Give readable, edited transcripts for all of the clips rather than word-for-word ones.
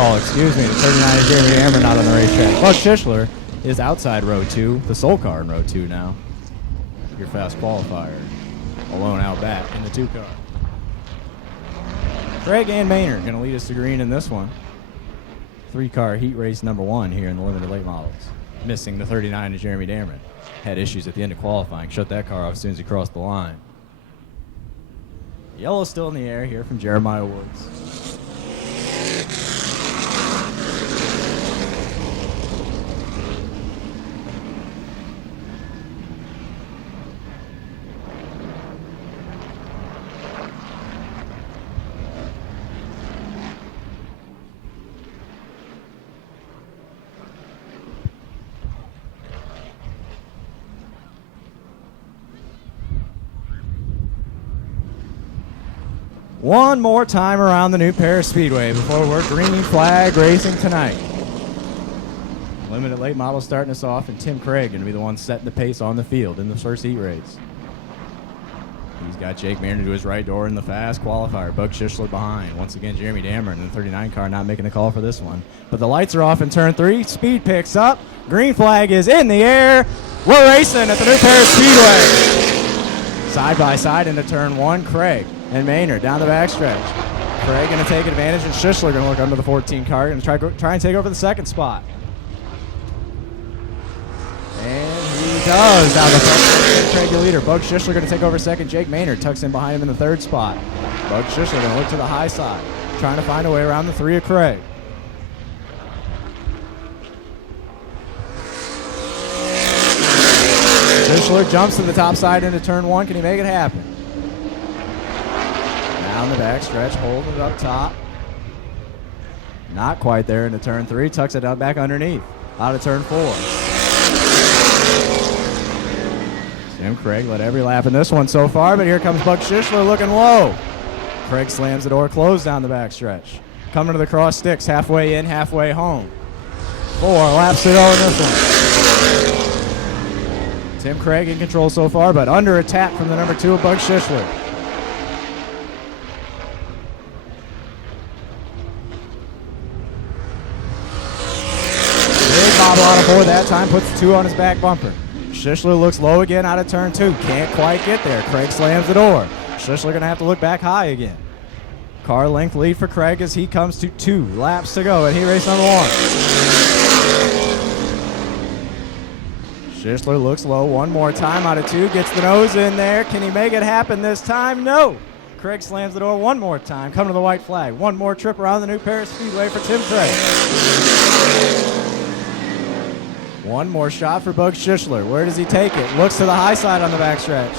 call, excuse me. The 39 is Jeremy Hammer not on the racetrack. Buck Schishler is outside row 2, the sole car in row 2 now. Your fast qualifier. Alone out back in the 2 car. Craig and Maynard going to lead us to green in this one. 3-car heat race number 1 here in the limited late models. Missing the 39 is Jeremy Dameron. Had issues at the end of qualifying. Shut that car off as soon as he crossed the line. Yellow still in the air here from Jeremiah Woods. One more time around the New Paris Speedway before we're green flag racing tonight. Limited late model starting us off, and Tim Craig going to be the one setting the pace on the field in the first heat race. He's got Jake Maynard to his right door in the fast qualifier. Buck Schishler behind. Once again, Jeremy Dameron in the 39 car not making the call for this one. But the lights are off in turn 3. Speed picks up. Green flag is in the air. We're racing at the New Paris Speedway. Side by side into turn 1, Craig and Maynard down the backstretch. Craig going to take advantage, and Schishler going to look under the 14 car and try and take over the second spot. And he does down the front. Craig, your leader. Buck Schishler going to take over second. Jake Maynard tucks in behind him in the 3rd spot. Buck Schishler going to look to the high side, trying to find a way around the 3 of Craig. Schishler jumps to the top side into turn 1. Can he make it happen? Down the back stretch, holding it up top. Not quite there into turn 3. Tucks it out back underneath. Out of turn 4. Tim Craig led every lap in this one so far, but here comes Buck Schishler looking low. Craig slams the door closed down the back stretch. Coming to the cross sticks, halfway in, halfway home. 4 laps to go in this one. Tim Craig in control so far, but under attack from the number 2 of Buck Schishler. Bobble out of 4 that time, puts 2 on his back bumper. Schishler looks low again out of turn 2. Can't quite get there. Craig slams the door. Schishler going to have to look back high again. Car length lead for Craig as he comes to 2 laps to go in heat race number 1. Schishler looks low one more time out of 2. Gets the nose in there. Can he make it happen this time? No. Craig slams the door one more time. Coming to the white flag. One more trip around the New Paris Speedway for Tim Craig. One more shot for Buck Schishler. Where does he take it? Looks to the high side on the backstretch.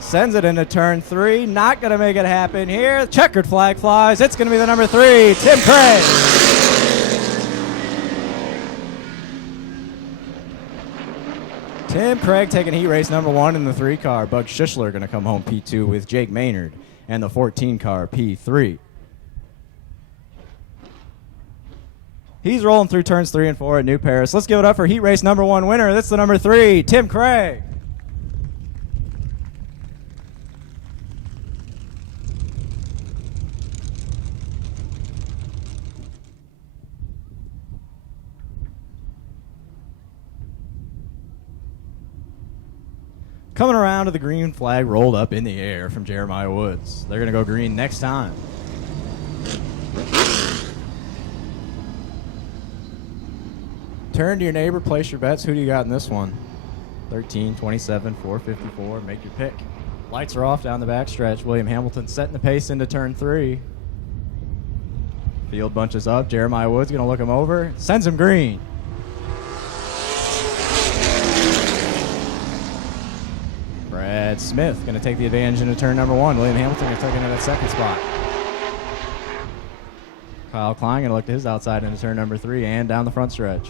Sends it into turn 3. Not going to make it happen here. Checkered flag flies. It's going to be the number 3, Tim Craig. Tim Craig taking heat race number 1 in the 3 car. Buck Schishler going to come home P2 with Jake Maynard and the 14 car P3. He's rolling through turns 3 and 4 at New Paris. Let's give it up for heat race number 1 winner. That's the number 3, Tim Craig. Coming around to the green flag rolled up in the air from Jeremiah Woods. They're going to go green next time. Turn to your neighbor, place your bets. Who do you got in this one? 13, 27, 454. Make your pick. Lights are off down the backstretch. William Hamilton setting the pace into turn 3. Field bunches up. Jeremiah Woods going to look him over. Sends him green. Brad Smith going to take the advantage into turn number 1. William Hamilton going to take into that second spot. Kyle Klein going to look to his outside into turn number 3 and down the front stretch.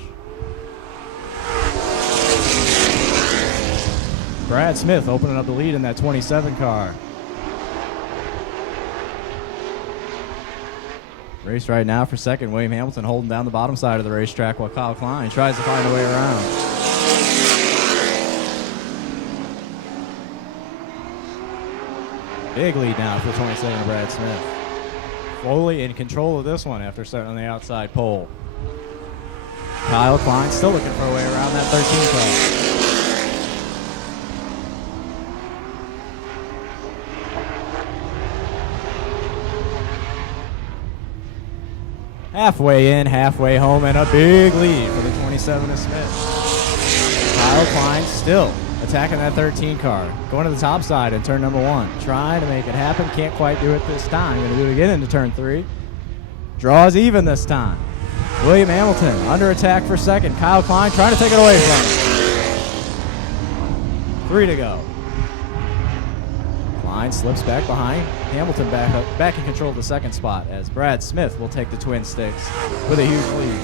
Brad Smith opening up the lead in that 27 car. Race right now for second. William Hamilton holding down the bottom side of the racetrack while Kyle Klein tries to find a way around. Big lead now for 27 Brad Smith. Fully in control of this one after starting on the outside pole. Kyle Klein still looking for a way around that 13 car. Halfway in, halfway home, and a big lead for the 27 of Smith. Kyle Klein still attacking that 13 car. Going to the top side in turn number 1. Trying to make it happen. Can't quite do it this time. Going to do it again into turn 3. Draws even this time. William Hamilton under attack for second. Kyle Klein trying to take it away from him. 3 to go. Klein slips back behind. Hamilton back in control of the second spot as Brad Smith will take the Twin Sticks with a huge lead.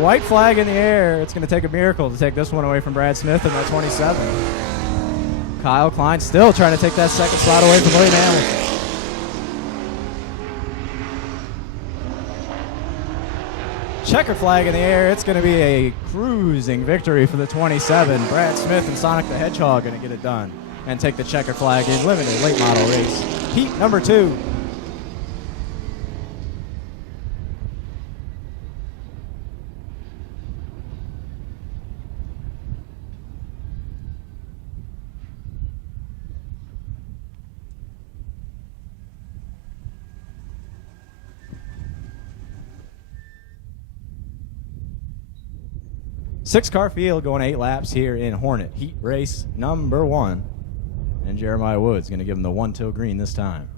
White flag in the air. It's going to take a miracle to take this one away from Brad Smith in that 27. Kyle Klein still trying to take that second spot away from William Hamilton. Checker flag in the air. It's going to be a cruising victory for the 27. Brad Smith and Sonic the Hedgehog going to get it done and take the checker flag in limited late model race. Heat number 2. Six-car field going 8 laps here in Hornet Heat race number 1. And Jeremiah Woods going to give him the 1-till green this time.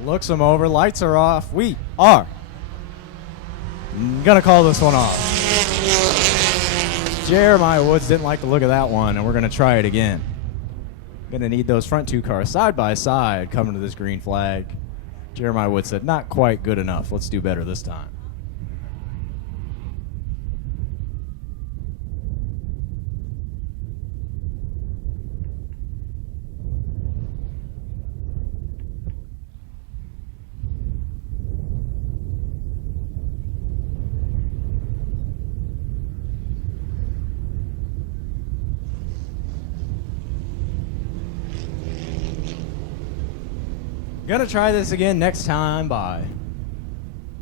Looks him over, lights are off. We are gonna call this one off. Jeremiah Woods didn't like the look of that one, and we're gonna try it again. Gonna need those front 2 cars side by side coming to this green flag. Jeremiah Woods said, not quite good enough. Let's do better this time. Gonna try this again next time by.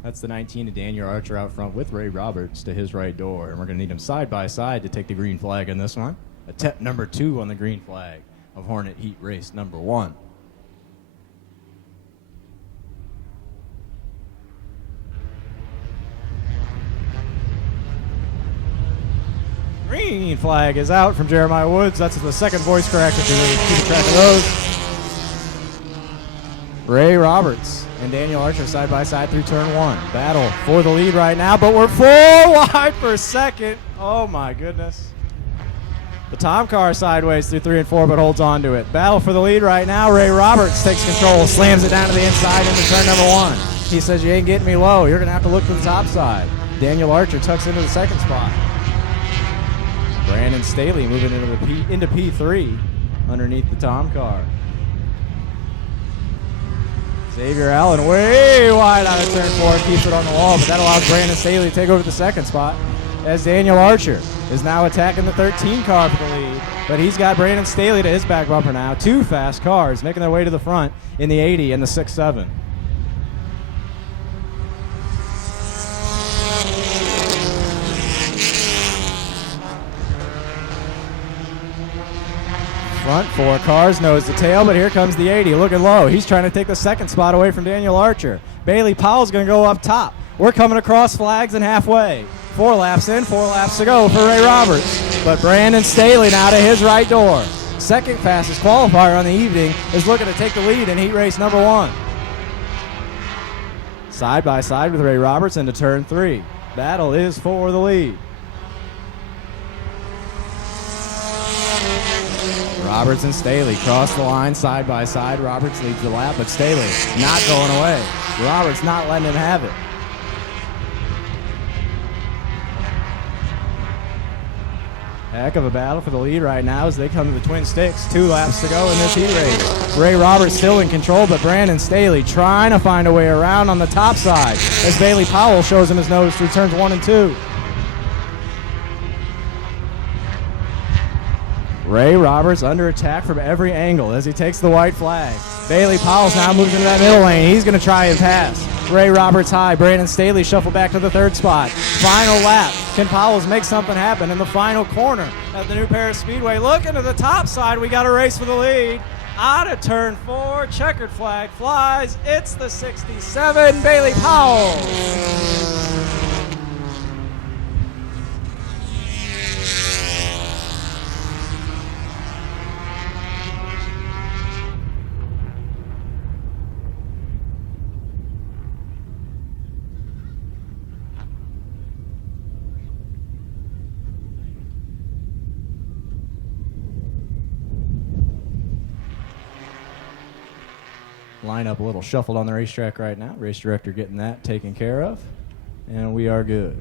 That's the 19 of Daniel Archer out front with Ray Roberts to his right door. And we're gonna need him side by side to take the green flag in this one. Attempt number 2 on the green flag of Hornet Heat race number 1. Green flag is out from Jeremiah Woods. That's the second voice corrector to keep track of those. Ray Roberts and Daniel Archer side by side through turn 1. Battle for the lead right now, but we're 4 wide for second. Oh my goodness. The Tom car sideways through 3 and 4, but holds on to it. Battle for the lead right now. Ray Roberts takes control, slams it down to the inside into turn number 1. He says, you ain't getting me low. You're going to have to look to the top side. Daniel Archer tucks into the second spot. Brandon Staley moving into P3 underneath the Tom car. Xavier Allen way wide out of turn 4, keeps it on the wall, but that allows Brandon Staley to take over the second spot as Daniel Archer is now attacking the 13 car for the lead, but he's got Brandon Staley to his back bumper now. 2 fast cars making their way to the front in the 80 and the 6-7. Front 4 cars, nose to tail, but here comes the 80, looking low. He's trying to take the second spot away from Daniel Archer. Bailey Powell's going to go up top. We're coming across flags and halfway. 4 laps in, 4 laps to go for Ray Roberts. But Brandon Staley now to his right door. Second fastest qualifier on the evening is looking to take the lead in heat race number 1. Side by side with Ray Roberts into turn 3. Battle is for the lead. Roberts and Staley cross the line side by side. Roberts leads the lap, but Staley not going away. Roberts not letting him have it. Heck of a battle for the lead right now as they come to the Twin Sticks. 2 laps to go in this heat race. Ray Roberts still in control, but Brandon Staley trying to find a way around on the top side as Bailey Powell shows him his nose through turns 1 and 2. Ray Roberts under attack from every angle as he takes the white flag. Bailey Powell now moves into that middle lane. He's going to try and pass. Ray Roberts high. Brandon Staley shuffle back to the 3rd spot. Final lap. Can Powell's make something happen in the final corner at the New Paris Speedway? Looking to the top side. We got a race for the lead. Out of turn 4. Checkered flag flies. It's the 67, Bailey Powell. Lineup a little shuffled on the racetrack right now. Race director getting that taken care of. And we are good.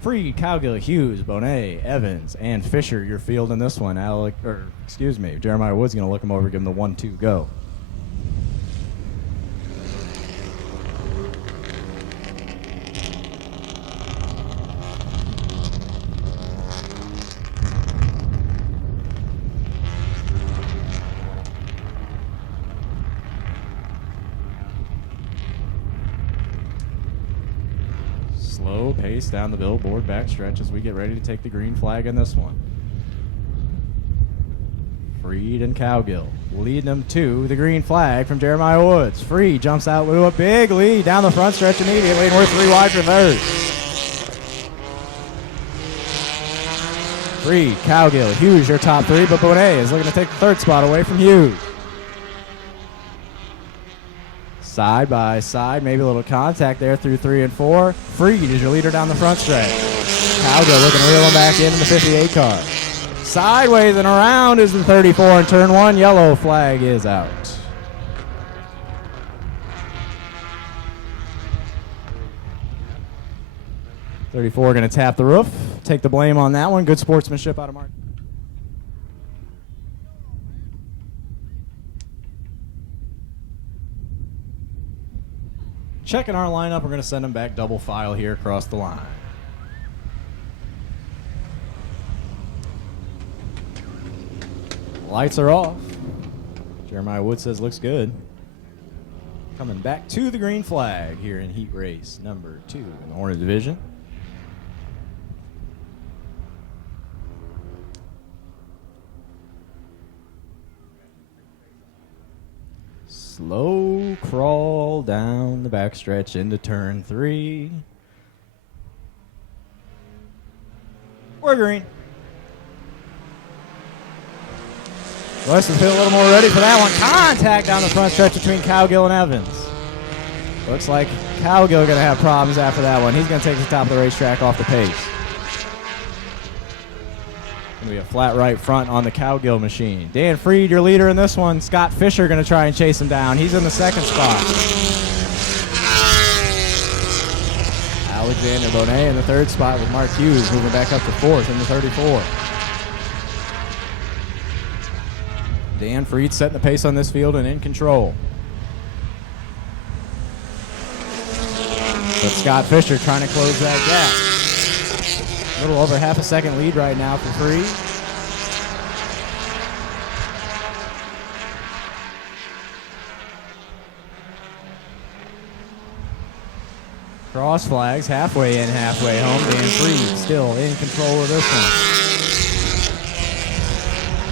Freed, Cowgill, Hughes, Bonet, Evans, and Fisher, your field in this one. Jeremiah Wood's going to look him over, give him the 1-2 go. Slow pace down the billboard backstretch as we get ready to take the green flag in this one. Freed and Cowgill leading them to the green flag from Jeremiah Woods. Freed jumps out with a big lead down the front stretch immediately, and we're 3 wide for 3rd. Freed, Cowgill, Hughes your top 3, but Bonet is looking to take the 3rd spot away from Hughes. Side by side, maybe a little contact there through 3 and 4. Freed is your leader down the front stretch. Cowgill looking to reel him back in the 58 car. Sideways and around is the 34 in turn 1. Yellow flag is out. .34 going to tap the roof. Take the blame on that one. Good sportsmanship out of Mark. Checking our lineup, we're going to send them back double file here across the line. Lights are off. Jeremiah Wood says looks good. Coming back to the green flag here in heat race number 2 in the Hornet division. Slow crawl down the backstretch into turn 3. We're green. Weston feel a little more ready for that one. Contact down the front stretch between Cowgill and Evans. Looks like Cowgill going to have problems after that one. He's going to take the top of the racetrack off the pace. Going to be a flat right front on the Cowgill machine. Dan Freed, your leader in this one. Scott Fisher going to try and chase him down. He's in the 2nd spot. Alexander Bonet in the 3rd spot with Mark Hughes moving back up to 4th in the 34. Dan Freed setting the pace on this field and in control. But Scott Fisher trying to close that gap. A little over half a second lead right now for Freed. Cross flags, halfway in, halfway home. Dan Freed still in control of this one.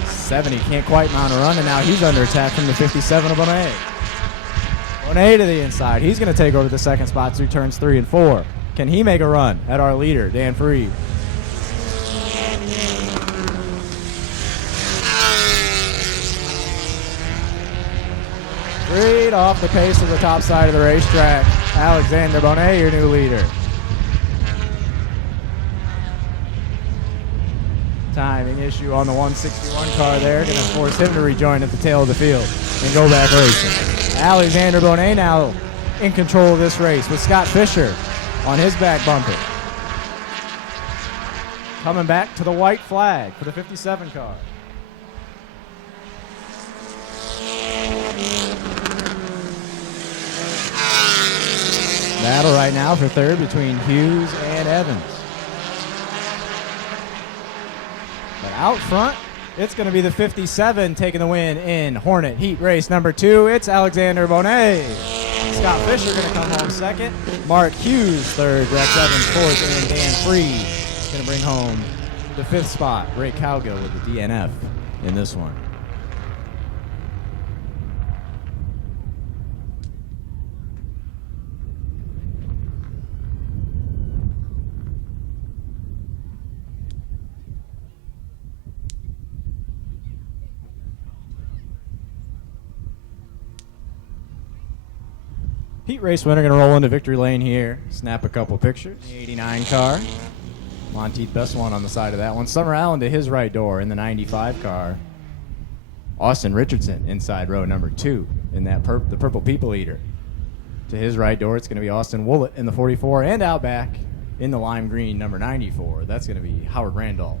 70 can't quite mount a run, and now he's under attack from the 57 of Bonet. Bonet to the inside. He's going to take over the 2nd spot through turns 3 and 4. Can he make a run at our leader, Dan Freed? Freed off the pace of the top side of the racetrack. Alexander Bonet, your new leader. Timing issue on the 161 car there. Going to force him to rejoin at the tail of the field and go back racing. Alexander Bonet now in control of this race with Scott Fisher on his back bumper. Coming back to the white flag for the 57 car. Battle right now for third between Hughes and Evans. But out front, it's going to be the 57 taking the win in Hornet Heat race number 2. It's Alexander Bonet. Scott Fisher going to come home second. Mark Hughes third. Rex Evans fourth. And Dan Freed is going to bring home the 5th spot. Ray Cowgill with the DNF in this one. Heat race winner going to roll into victory lane here. Snap a couple pictures. The 89 car. Monteith best one on the side of that one. Summer Allen to his right door in the 95 car. Austin Richardson inside row number 2 in that the Purple People Eater. To his right door, it's going to be Austin Woollett in the 44, and out back in the lime green number 94. That's going to be Howard Randolph.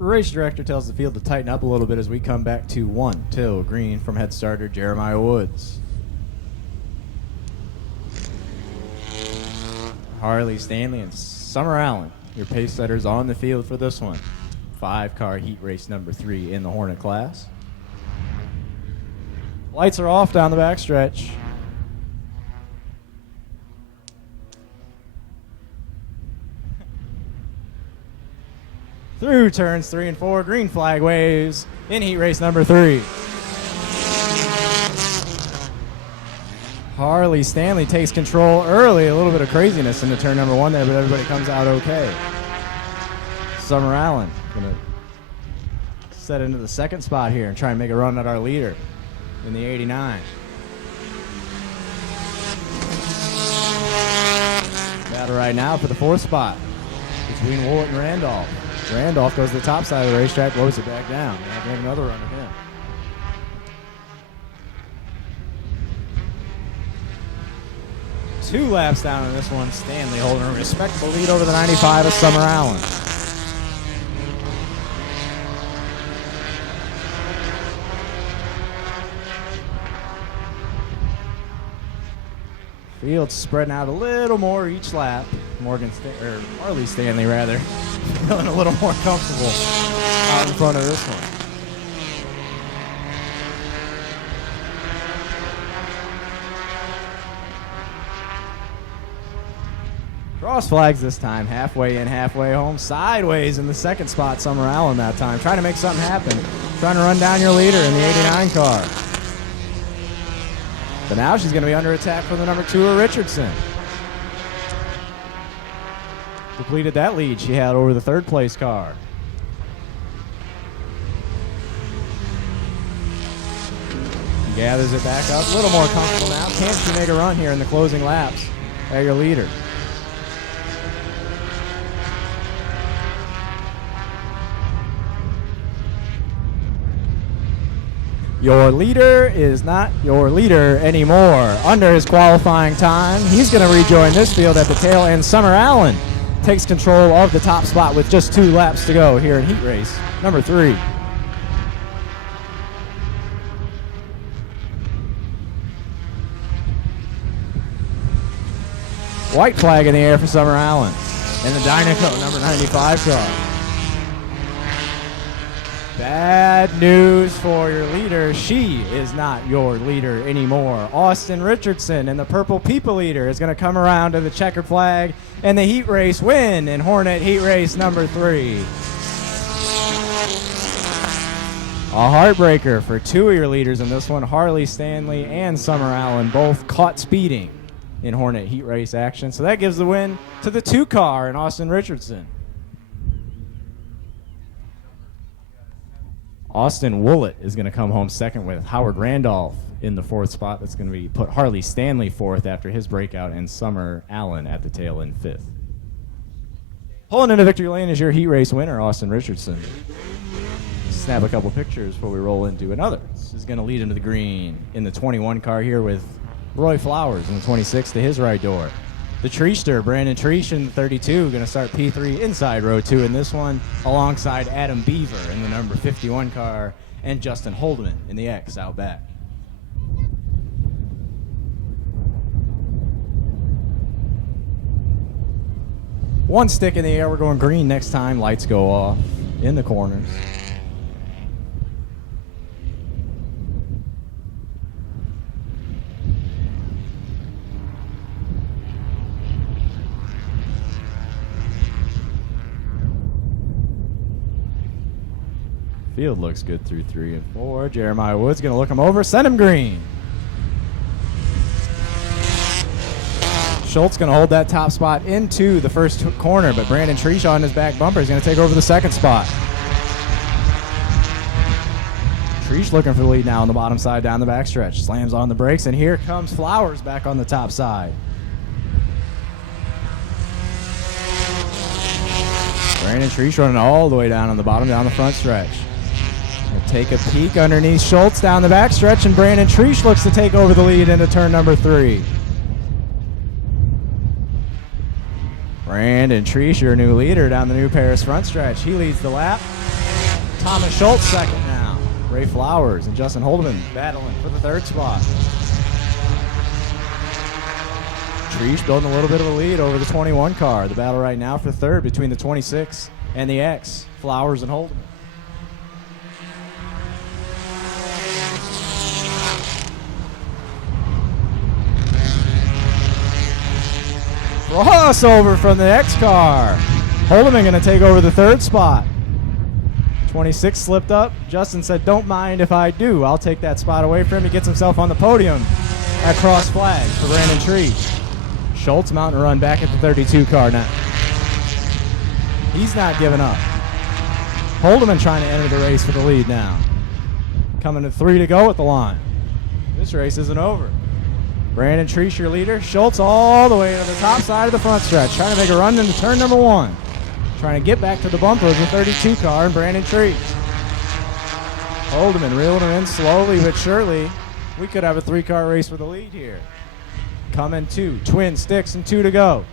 Race director tells the field to tighten up a little bit as we come back to 1 till green from head starter Jeremiah Woods. Harley Stanley and Summer Allen, your pace setters on the field for this one. 5-car heat race number 3 in the Hornet class. Lights are off down the backstretch. Through turns 3 and 4, green flag waves in heat race number 3. Harley Stanley takes control early. A little bit of craziness into turn number 1 there, but everybody comes out okay. Summer Allen going to set into the 2nd spot here and try and make a run at our leader in the 89. Battle right now for the 4th spot between Woollett and Randolph. Randolph goes to the top side of the racetrack, blows it back down. Have to make another run at him. Two laps down in this one. Stanley holding a respectable lead over the 95 of Summer Allen. Field spreading out a little more each lap. Harley Stanley rather, feeling a little more comfortable out in front of this one. Cross flags this time, halfway in, halfway home, sideways in the 2nd spot, Summer Allen that time, trying to make something happen, trying to run down your leader in the 89 car. But now she's going to be under attack from the number 2 of Richardson. Depleted that lead she had over the 3rd place car. Gathers it back up, a little more comfortable now. Can she make a run here in the closing laps at your leader? Your leader is not your leader anymore. Under his qualifying time, he's going to rejoin this field at the tail, and Summer Allen takes control of the top spot with just 2 laps to go here in heat race number 3. White flag in the air for Summer Allen and the Dynaco number 95 car. Bad news for your leader. She is not your leader anymore. Austin Richardson and the Purple People Eater is going to come around to the checkered flag and the heat race win in Hornet Heat race number 3. A heartbreaker for 2 of your leaders in this one. Harley Stanley and Summer Allen both caught speeding in Hornet Heat race action. So that gives the win to the 2 car and Austin Richardson. Austin Woollett is going to come home second with Howard Randolph in the fourth spot. That's going to be put Harley Stanley fourth after his breakout, and Summer Allen at the tail end fifth. Pulling into victory lane is your heat race winner, Austin Richardson. Snap a couple pictures before we roll into another. This is going to lead into the green in the 21 car here with Roy Flowers in the 26 to his right door. The Treester, Brandon Treesh in the 32, going to start P3 inside row 2 in this one, alongside Adam Beaver in the number 51 car, and Justin Holdeman in the X out back. One stick in the air, we're going green next time. Lights go off in the corners. Field looks good through 3 and 4. Jeremiah Wood's going to look him over, send him green. Schultz going to hold that top spot into the first corner, but Brandon Treesh on his back bumper is going to take over the second spot. Treesh looking for the lead now on the bottom side down the backstretch. Slams on the brakes, and here comes Flowers back on the top side. Brandon Treesh running all the way down on the bottom, down the front stretch. We'll take a peek underneath Schultz down the backstretch, and Brandon Treesh looks to take over the lead into turn number 3. Brandon Treesh, your new leader down the New Paris front stretch. He leads the lap. Thomas Schultz second now. Ray Flowers and Justin Holdeman battling for the third spot. Treesh building a little bit of a lead over the 21 car. The battle right now for third between the 26 and the X, Flowers and Holdeman. Crossover from the X car. Holdeman going to take over the third spot. 26 slipped up. Justin said, "Don't mind if I do. I'll take that spot away from him." He gets himself on the podium at cross flag for Brandon Treesh. Schultz mounting a run back at the 32 car now. He's not giving up. Holdeman trying to enter the race for the lead now. Coming to 3 to go at the line. This race isn't over. Brandon Treesh, your leader. Schultz all the way to the top side of the front stretch, trying to make a run into turn number 1. Trying to get back to the bumper of the 32 car and Brandon Treesh. Holdeman reeling him in slowly but surely. We could have a 3-car race for the lead here. Coming 2, twin sticks and 2 to go.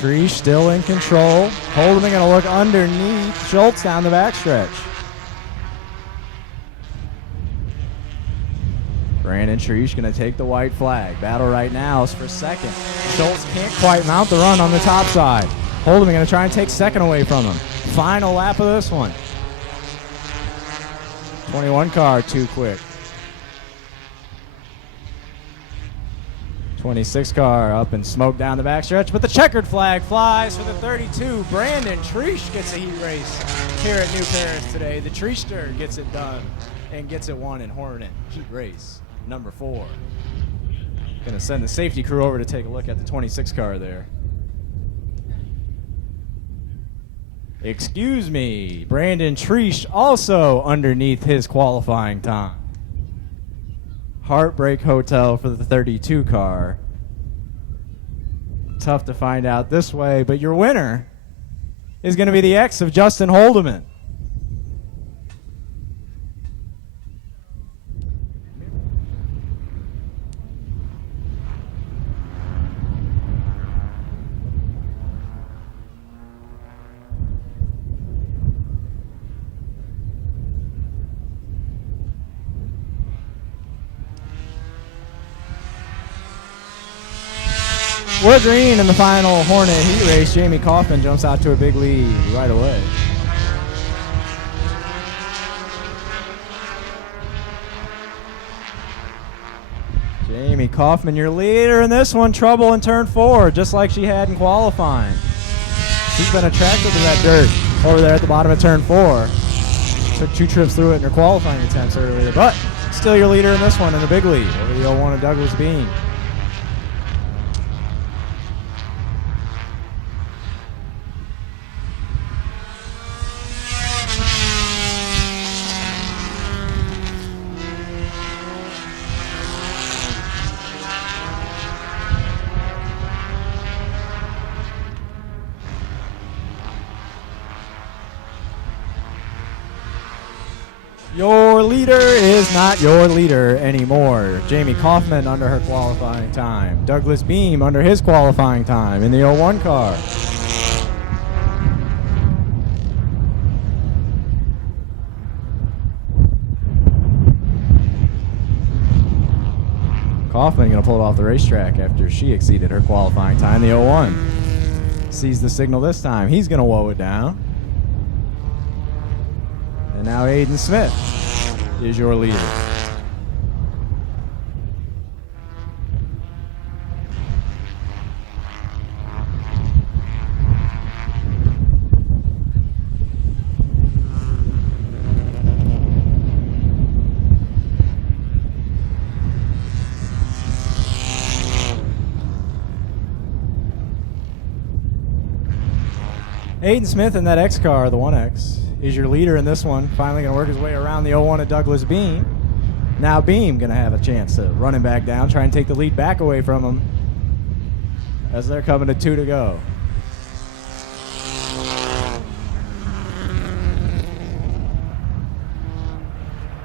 Treesh still in control. Holdeman going to look underneath Schultz down the backstretch. Brandon Treesh going to take the white flag. Battle right now is for second. Schultz can't quite mount the run on the top side. Holdeman going to try and take second away from him. Final lap of this one. 21 car too quick. 26 car up in smoke down the backstretch, but the checkered flag flies for the 32. Brandon Treesh gets a heat race here at New Paris today. The Treester gets it done and gets it won in Hornet Heat race number 4. Going to send the safety crew over to take a look at the 26 car there. Excuse me, Brandon Treesh also underneath his qualifying time. Heartbreak Hotel for the 32 car. Tough to find out this way, but your winner is going to be the X of Justin Holdeman. We're green in the final Hornet Heat race. Jamie Kaufman jumps out to a big lead right away. Jamie Kaufman, your leader in this one. Trouble in turn 4, just like she had in qualifying. She's been attracted to that dirt over there at the bottom of turn 4. Took 2 trips through it in her qualifying attempts earlier, but still your leader in this one in a big lead over the 01 of Douglas Bean. Your leader is not your leader anymore. Jamie Kaufman under her qualifying time. Douglas Beam under his qualifying time in the 01 car. Kaufman going to pull it off the racetrack after she exceeded her qualifying time, the 01. Sees the signal this time. He's going to woe it down. And now Aiden Smith is your leader. Aiden Smith in that X car, the 1X, is your leader in this one. Finally going to work his way around the 01 of Douglas Beam. Now Beam going to have a chance to run him back down, try and take the lead back away from him as they're coming to 2 to go.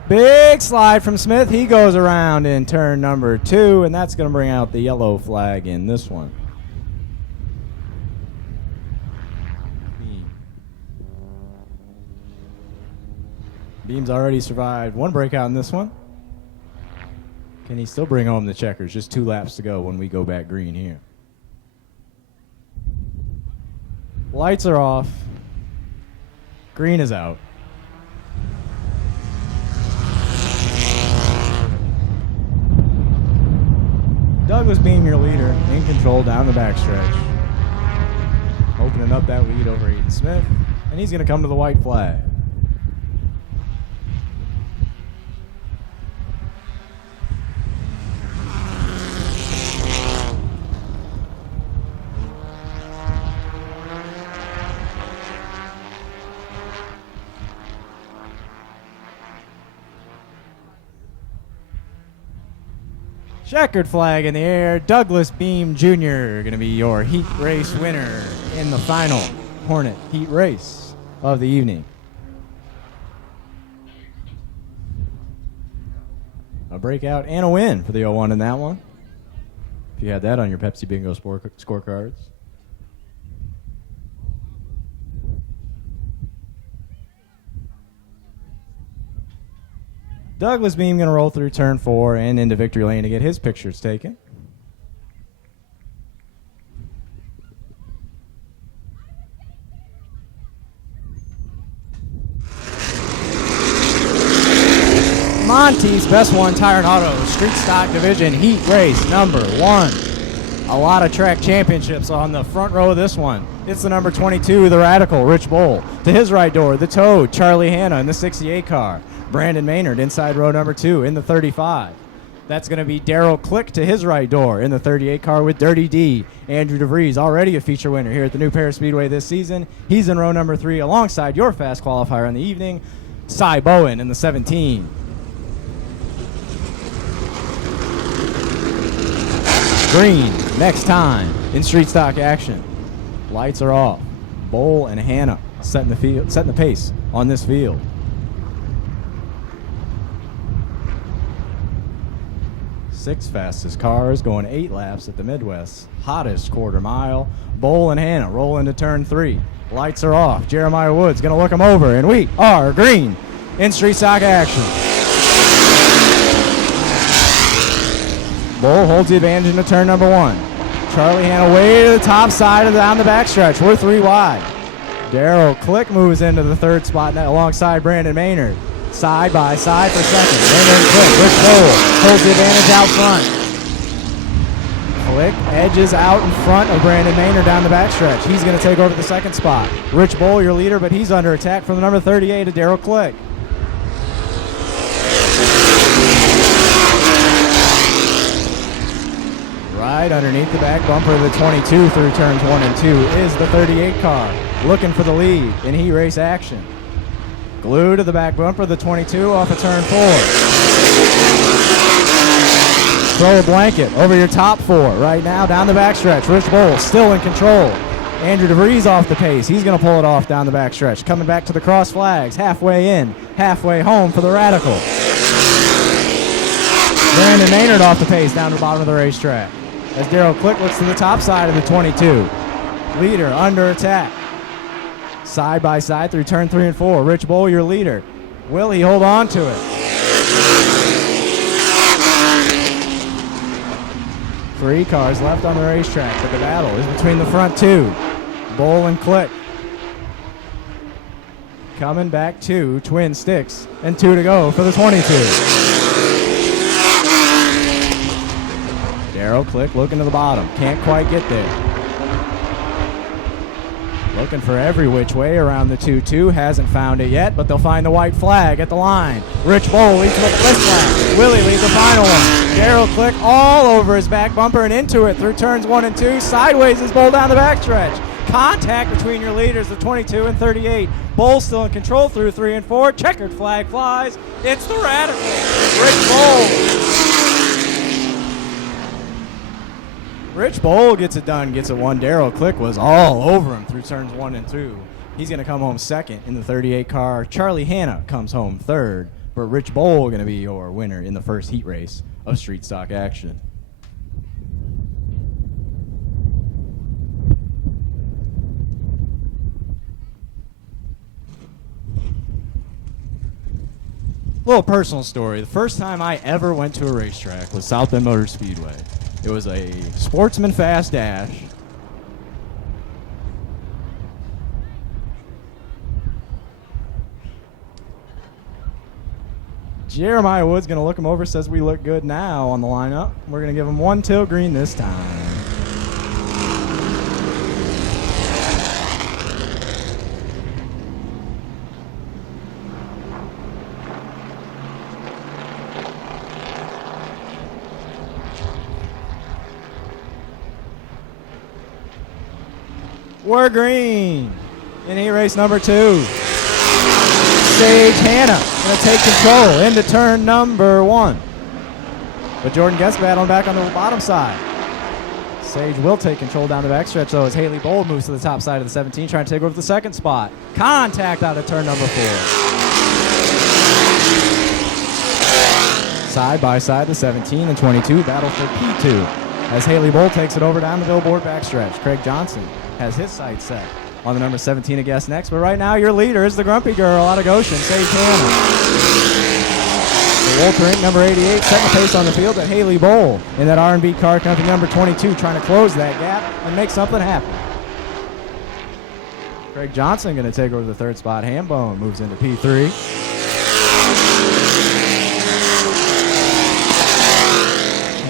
Big slide from Smith. He goes around in turn number 2, and that's going to bring out the yellow flag in this one. Beam's already survived one breakout in this one. Can he still bring home the checkers? Just 2 laps to go when we go back green here. Lights are off. Green is out. Douglas Beam, your leader, in control down the backstretch. Opening up that lead over Aiden Smith. And he's going to come to the white flag. Checkered flag in the air. Douglas Beam Jr. going to be your heat race winner in the final Hornet Heat race of the evening. A breakout and a win for the 01 in that one. If you had that on your Pepsi Bingo scorecards. Douglas Beam going to roll through turn 4 and into victory lane to get his pictures taken. Monty's Best One Tire and Auto Street Stock Division Heat Race number 1. A lot of track championships on the front row of this one. It's the number 22, the Radical, Rich Bowl. To his right door, the Toad, Charlie Hanna in the 68 car. Brandon Maynard inside row number 2 in the 35. That's going to be Daryl Click to his right door in the 38 car with Dirty D. Andrew DeVries, already a feature winner here at the New Paris Speedway this season. He's in row number 3 alongside your fast qualifier in the evening, Cy Bowen in the 17. Green, next time in street stock action. Lights are off. Bowl and Hanna setting the pace on this field. Six fastest cars going 8 laps at the Midwest hottest quarter mile. Bowl and Hanna roll into turn 3. Lights are off. Jeremiah Woods going to look him over, and we are green in street stock action. Bowl holds the advantage into turn number 1. Charlie Hanna way to the top side of down the backstretch. We're 3 wide. Daryl Click moves into the 3rd spot alongside Brandon Maynard. Side by side for second. Maynard and Click. Rich Bowl holds the advantage out front. Click edges out in front of Brandon Maynard down the backstretch. He's going to take over the 2nd spot. Rich Bowl, your leader, but he's under attack from the number 38 of Daryl Click. Right underneath the back bumper of the 22 through turns 1 and 2 is the 38 car, looking for the lead in heat race action. Glued to the back bumper of the 22 off of turn 4. Throw a blanket over your top 4 right now down the backstretch. Rich Bowl still in control. Andrew DeVries off the pace. He's going to pull it off down the back stretch. Coming back to the cross flags. Halfway in, halfway home for the Radical. Brandon Maynard off the pace down to the bottom of the racetrack. As Daryl Click looks to the top side of the 22. Leader under attack. Side by side through turn 3 and 4. Rich Bowl, your leader. Will he hold on to it? 3 cars left on the racetrack, but the battle is between the front 2. Bowl and Click. Coming back 2, twin sticks, and 2 to go for the 22. Daryl Click looking to the bottom. Can't quite get there. Looking for every which way around the 2-2. Hasn't found it yet, but they'll find the white flag at the line. Rich Bowl leads with the first flag. Willie leads the final one. Daryl Click all over his back bumper and into it through turns 1 and 2. Sideways is Bowl down the backstretch. Contact between your leaders, the 22 and 38. Bowl still in control through 3 and 4. Checkered flag flies. It's the Radical. Rich Bowl. Rich Bowl gets it done, gets it one. Daryl Click was all over him through turns 1 and 2. He's going to come home second in the 38 car. Charlie Hanna comes home third. But Rich Bowl going to be your winner in the first heat race of street stock action. Little personal story. The first time I ever went to a racetrack was South Bend Motor Speedway. It was a Sportsman Fast Dash. Jeremiah Wood's going to look him over, says we look good now on the lineup. We're going to give him 1 till green this time. We're green in heat race number 2. Sage Hanna going to take control into turn number 1. But Jordan Guest battling back on the bottom side. Sage will take control down the backstretch, though, as Haley Bowl moves to the top side of the 17, trying to take over the second spot. Contact out of turn number 4. Side by side, the 17 and 22 battle for P2 as Haley Bowl takes it over down the billboard backstretch. Craig Johnson has his sights set on the number 17 of Guest next. But right now, your leader is the grumpy girl out of Goshen, Sage Hanna. The Walter Inc. number 88, second pace on the field at Haley Bowl in that R&B car company number 22, trying to close that gap and make something happen. Craig Johnson going to take over the third spot. Hambone moves into P3.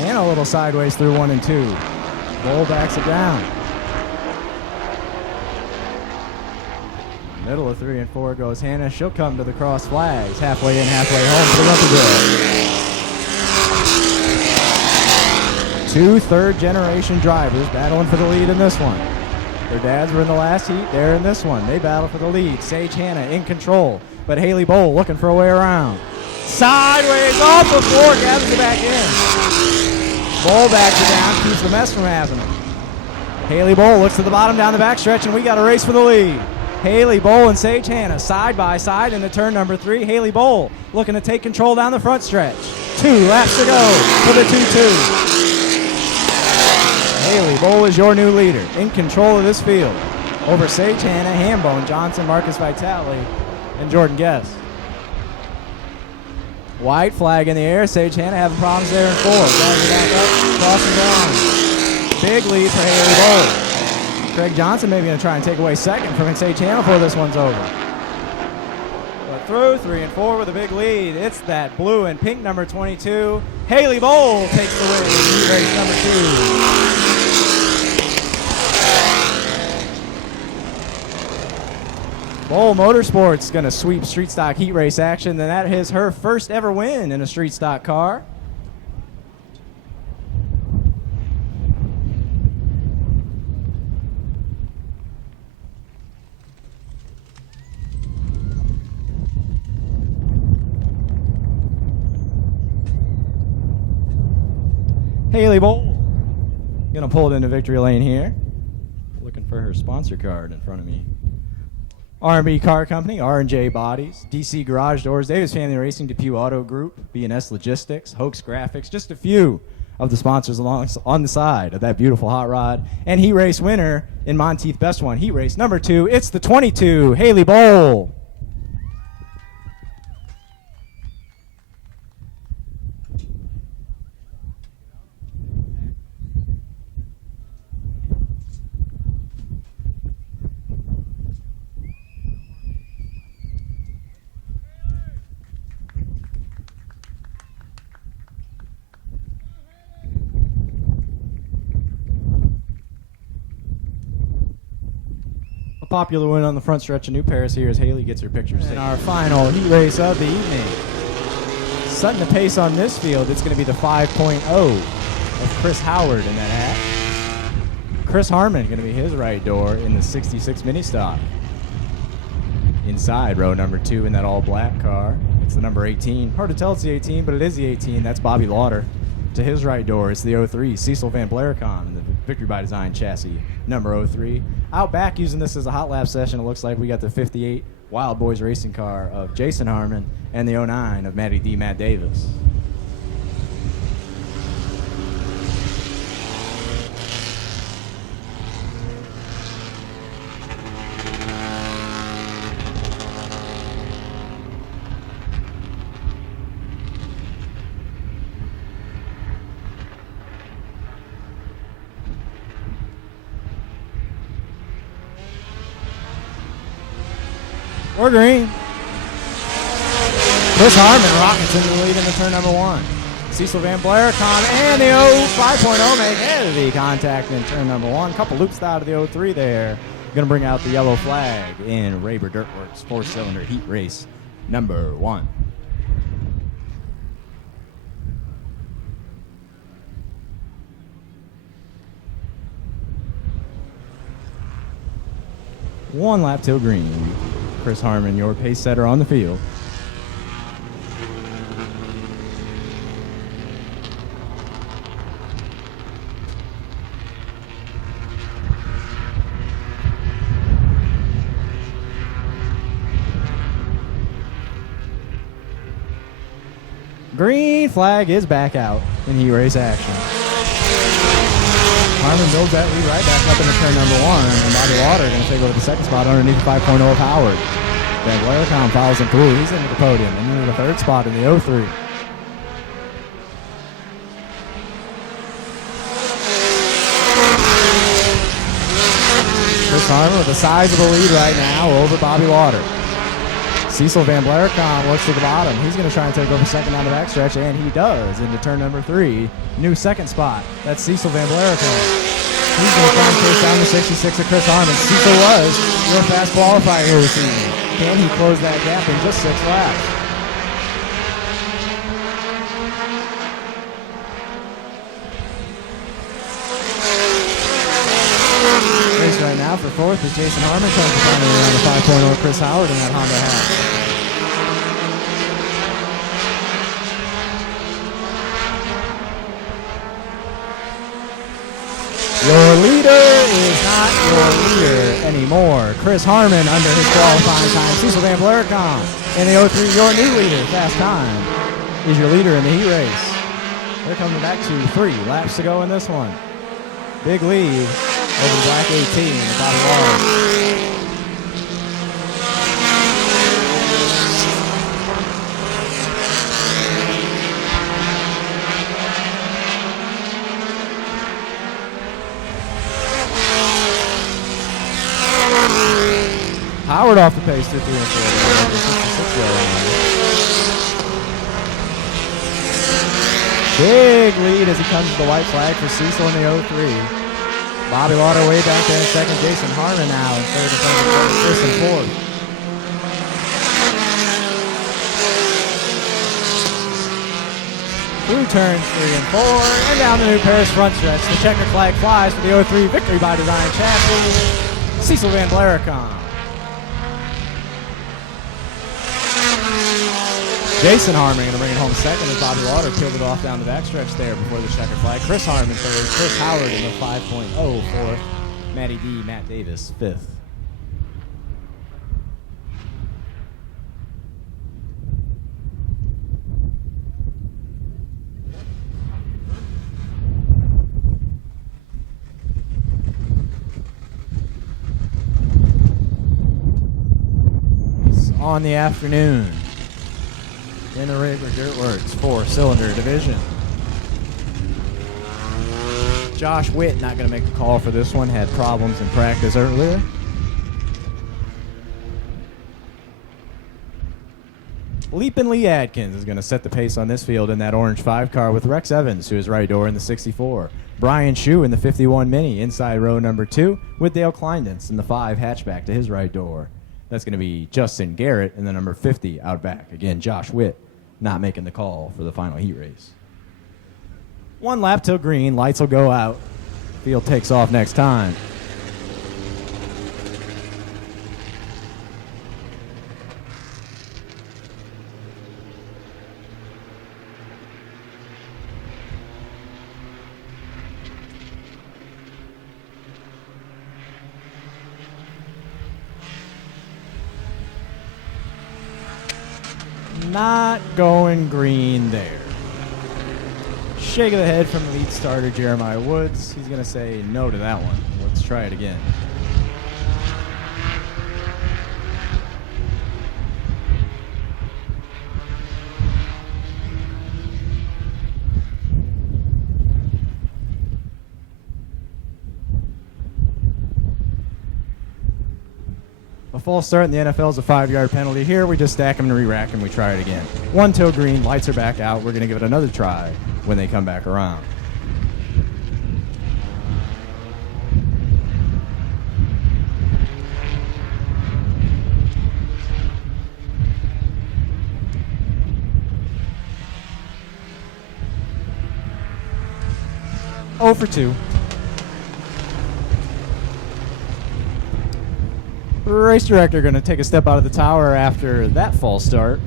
And a little sideways through 1 and 2. Bowl backs it down. Middle of 3 and 4 goes Hannah. She'll come to the cross flags. Halfway in, halfway home for the Rumpy Girl. 2 third-generation drivers battling for the lead in this one. Their dads were in the last heat. They're in this one. They battle for the lead. Sage Hanna in control, but Haley Bowl looking for a way around. Sideways off the floor, gathers it back in. Bowl backs it down, keeps the mess from happening. Haley Bowl looks to the bottom down the backstretch, and we got a race for the lead. Haley Bowl and Sage Hanna side by side into turn number 3. Haley Bowl looking to take control down the front stretch. 2 laps to go for the 2-2. Haley Bowl is your new leader, in control of this field over Sage Hanna, Hambone, Johnson, Marcus Vitale, and Jordan Guest. White flag in the air. Sage Hanna having problems there in 4. Driving back up, crossing down. Big lead for Haley Bowl. Craig Johnson maybe going to try and take away second from Sage Hanna before this one's over. But through 3 and 4 with a big lead. It's that blue and pink number 22. Haley Bowl takes the win in heat race number 2. Bowl Motorsports going to sweep street stock heat race action, and that is her first ever win in a street stock car. Haley Bowl gonna pull it into victory lane here. Looking for for her sponsor card in front of me. R&B Car Company, R&J Bodies, DC Garage Doors, Davis Family Racing, Depew Auto Group, B&S Logistics, Hoax Graphics, just a few of the sponsors on the side of that beautiful hot rod. And heat race winner in Monteith Best One, heat race number 2, it's the 22, Haley Bowl. A popular win on the front stretch of New Paris here as Haley gets her pictures. And our final heat race of the evening. Setting the pace on this field, it's going to be the 5.0 of Chris Howard in that hat. Chris Harmon going to be his right door in the 66 mini stock. Inside row number 2 in that all black car, it's the number 18. Hard to tell it's the 18, but it is the 18. That's Bobby Lauder. To his right door, it's the 03, Cecil Van Blaricon in the Victory by Design chassis, number 03. Out back, using this as a hot lap session, it looks like we got the 58 Wild Boys racing car of Jason Harmon and the 09 of Matty D. Matt Davis. Or green. Chris Harmon rockets into the lead in the turn number 1. Cecil Van Blaricon and the 5.0 make heavy contact in turn number 1. Couple loops out of the 03 there. Going to bring out the yellow flag in Rayber Dirtworks 4-cylinder heat race number 1. One lap till green. Chris Harmon, your pace setter on the field. Green flag is back out in heat race action. Harmon builds that lead right back up into turn number 1, and Bobby Lauder going to take over the second spot underneath 5.0 of Howard. Van Blaricon follows him through. He's into the podium and into the third spot in the 03. Chris Harmon with a sizable lead right now over Bobby Lauder. Cecil Van Blaricon looks to the bottom. He's going to try and take over second on the backstretch, and he does into turn number 3. New second spot. That's Cecil Van Blaricon. He's going to try and chase down the 66 of Chris Harmon. Cecil was your fast qualifier here this evening. Can he close that gap in just 6 laps? Race right now for 4th is Jason Harmon trying to find around the 5.0 Chris Howard in that Honda hat. Your leader is not your leader anymore. Chris Harmon under his qualifying time. Cecil Van Blaricon in the 03, your new leader, fast time, is your leader in the heat race. They're coming back to 3 laps to go in this one. Big lead over the black 18 in the Bobby Lauder. Howard off the pace through 3 and 4. Big lead as he comes to the white flag for Cecil in the 03. Bobby Lauder way back there in second. Jason Harmon now in third and first and fourth. Through turns 3 and 4 and down the New Paris front stretch. The checker flag flies for the 03 Victory by Design chassis. Cecil Van Blaricon. Jason Harmon going to bring it home second as Bobby Lauder peeled it off down the backstretch there before the checker flag. Chris Harmon third. Chris Howard in the 5.0 fourth. Matty D, Matt Davis, 5th. On the afternoon in the Rig or Dirt Works 4-cylinder division. Josh Witt not going to make the call for this one. Had problems in practice earlier. Leapin' Lee Adkins is going to set the pace on this field in that orange 5 car with Rex Evans to his right door in the 64. Brian Shue in the 51 Mini inside row number 2 with Dale Kleindens in the 5 hatchback to his right door. That's going to be Justin Garrett in the number 50 out back. Again, Josh Witt not making the call for the final heat race. 1 lap till green. Lights will go out. Field takes off next time. Not going green there. Shake of the head from the lead starter, Jeremiah Woods. He's going to say no to that one. Let's try it again. A false start in the NFL is a 5-yard penalty. Here we just stack them and re-rack them. We try it again. 1 till green. Lights are back out. We're going to give it another try when they come back around. Oh for 2. Race director going to take a step out of the tower after that false start.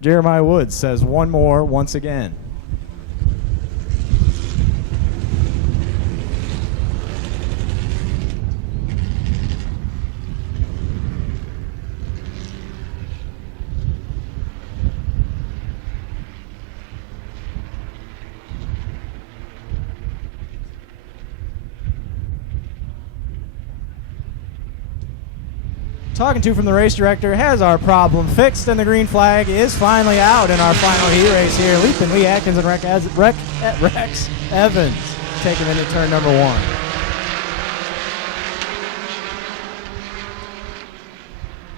Jeremiah Woods says one more once again. Talking to from the race director has our problem fixed, and the green flag is finally out in our final heat race here. Leapin' Lee Atkins and Rex Evans taking into turn number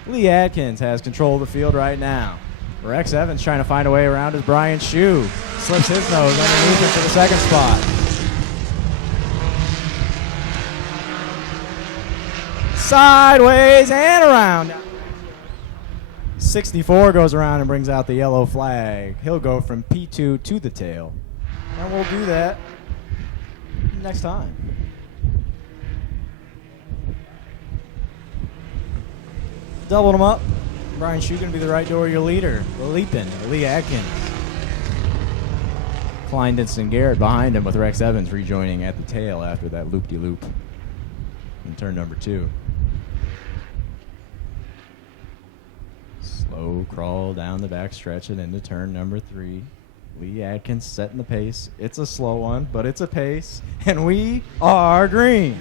1. Lee Atkins has control of the field right now. Rex Evans trying to find a way around as Brian Shue slips his nose underneath him for the second spot. Sideways and around. 64 goes around and brings out the yellow flag. He'll go from P2 to the tail. And we'll do that next time. Doubled them up. Brian Shue going to be the right door, your leader. Leapin' Lee Atkins. Kleindens and Garrett behind him with Rex Evans rejoining at the tail after that loop-de-loop in turn number 2. Slow crawl down the back stretch and into turn number 3. Lee Atkins setting the pace. It's a slow one, but it's a pace. And we are green.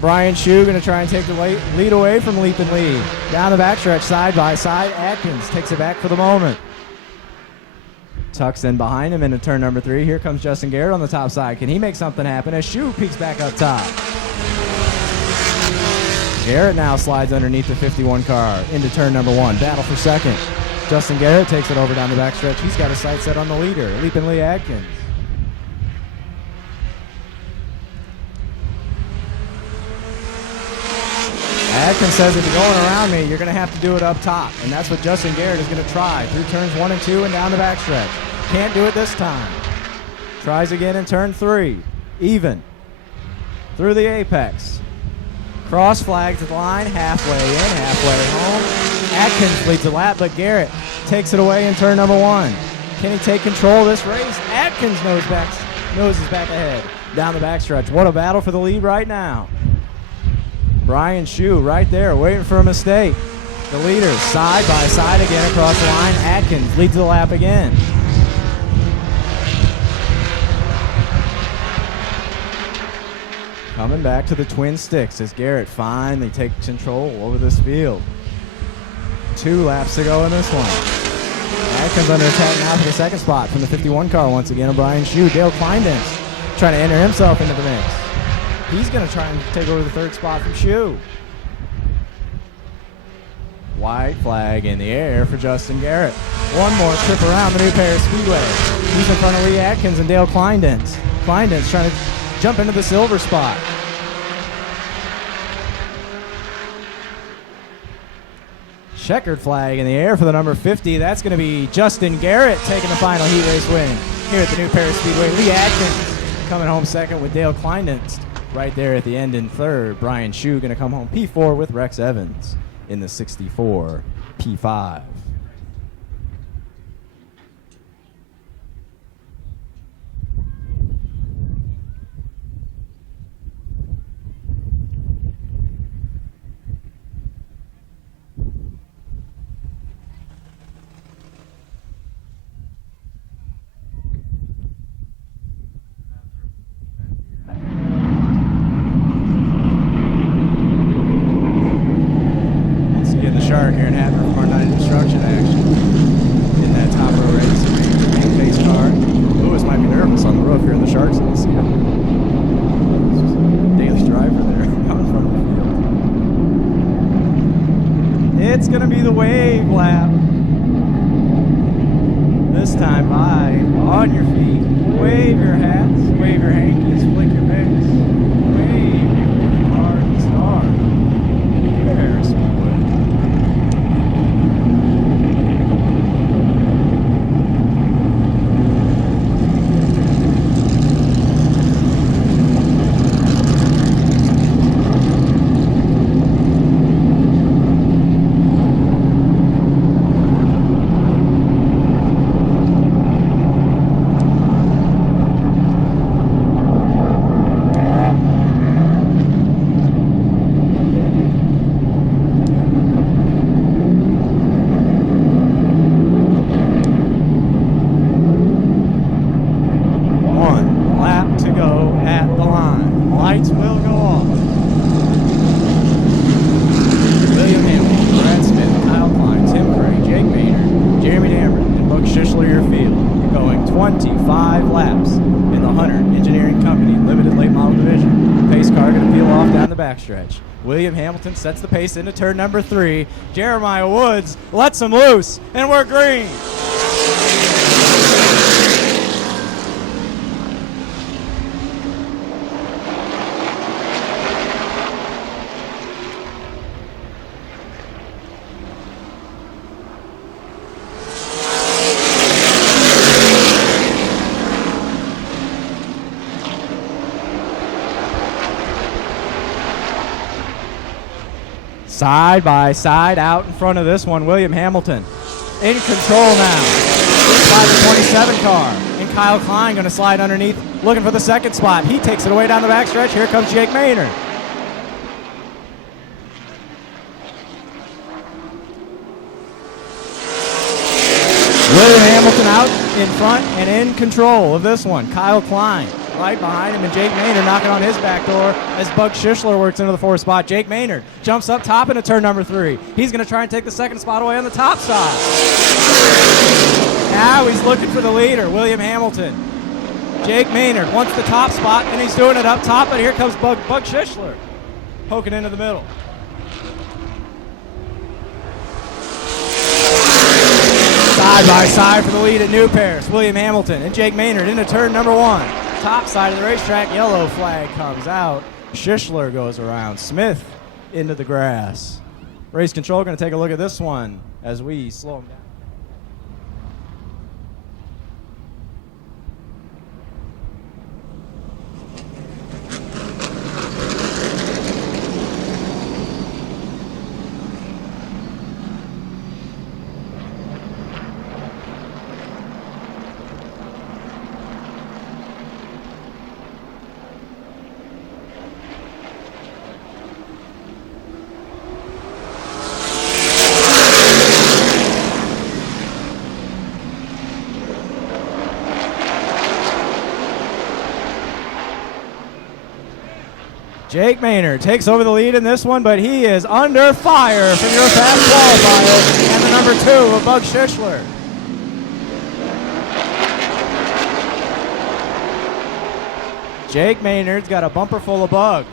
Brian Shue going to try and take the lead away from Leapin' Lee. Down the backstretch, side by side. Atkins takes it back for the moment. Tucks in behind him into turn number 3. Here comes Justin Garrett on the top side. Can he make something happen as Shue peeks back up top? Garrett now slides underneath the 51 car into turn number 1. Battle for second. Justin Garrett takes it over down the backstretch. He's got his sights set on the leader, Leapin' Lee Atkins. Atkins says, if you're going around me, you're going to have to do it up top. And that's what Justin Garrett is going to try through turns 1 and 2 and down the backstretch. Can't do it this time. Tries again in turn 3. Even. through the apex. Cross flag to the line, halfway in, halfway home. Atkins leads the lap, but Garrett takes it away in turn number 1. Can he take control of this race? Atkins noses back ahead down the backstretch. What a battle for the lead right now. Brian Shue right there waiting for a mistake. The leaders side by side again across the line. Atkins leads the lap again. Coming back to the twin sticks as Garrett finally takes control over this field. 2 laps to go in this one. Atkins under attack now for the second spot from the 51 car once again. Brian Shue. Dale Kleindens trying to enter himself into the mix. He's going to try and take over the third spot from Shue. White flag in the air for Justin Garrett. One more trip around the New Paris Speedway. He's in front of Lee Atkins and Dale Kleindens. Kleindens trying to jump into the silver spot. Checkered flag in the air for the number 50. That's going to be Justin Garrett taking the final heat race win here at the New Paris Speedway. Lee Atkins coming home second with Dale Kleindens right there at the end in third. Brian Shue going to come home P4 with Rex Evans in the 64 P5. Shark here in Hatton from our night instruction action in that top row race. Main face car. Lewis might be nervous on the roof here in the Sharks. Let's see him. Daly's driver there out in front of the field. It's going to be the wave lap. This time by on your feet. Wave your hats, wave your hankies, flick your picks. Wave your hard star. Paris Speedway. Stretch. William Hamilton sets the pace into turn number 3. Jeremiah Woods lets him loose, and we're green. Side by side out in front of this one, William Hamilton in control now. By the 27 car. And Kyle Klein going to slide underneath, looking for the second spot. He takes it away down the backstretch. Here comes Jake Maynard. William Hamilton out in front and in control of this one. Kyle Klein right behind him, and Jake Maynard knocking on his back door as Bug Schischler works into the 4th spot. Jake Maynard jumps up top into turn number 3. He's going to try and take the second spot away on the top side. Now he's looking for the leader, William Hamilton. Jake Maynard wants the top spot, and he's doing it up top, and here comes Bug Schischler poking into the middle. Side by side for the lead at New Paris. William Hamilton and Jake Maynard into turn number 1. Top side of the racetrack, yellow flag comes out. Schischler goes around. Smith into the grass. Race control going to take a look at this one as we slow him down. Jake Maynard takes over the lead in this one, but he is under fire from your fast qualifier and the number 2 of Bug Schischler. Jake Maynard's got a bumper full of Bug.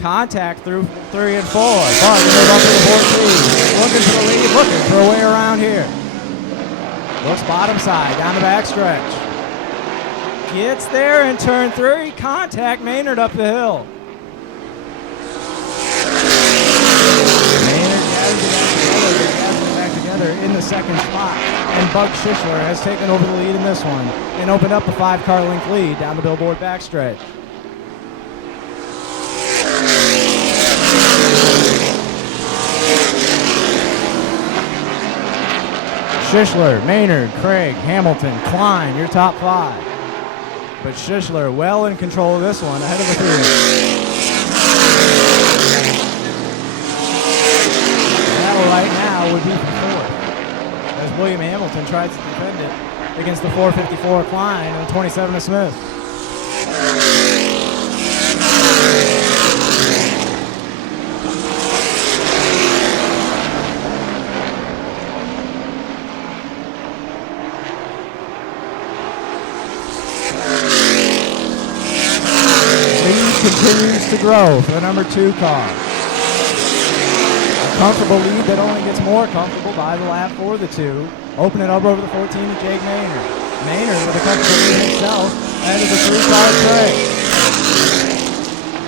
Contact through 3 and 4. Bug in the bumper to 14. Looking for the lead, looking for a way around here. Looks bottom side, down the backstretch. Gets there in turn 3. Contact Maynard up the hill. Maynard gathers it back together in the second spot. And Bug Schischler has taken over the lead in this one and opened up a 5-car length lead down the billboard backstretch. Schischler, Maynard, Craig, Hamilton, Klein, your top 5. But Schischler well in control of this one, ahead of the field. Battle right now would be for 4th, as William Hamilton tries to defend it against the 454 Klein and the 27 of Smith. Continues to grow for the number 2 car. A comfortable lead that only gets more comfortable by the lap for the 2. Open it up over the 14 to Jake Maynard. Maynard with a comfortable lead himself ahead of the 3-car Craig.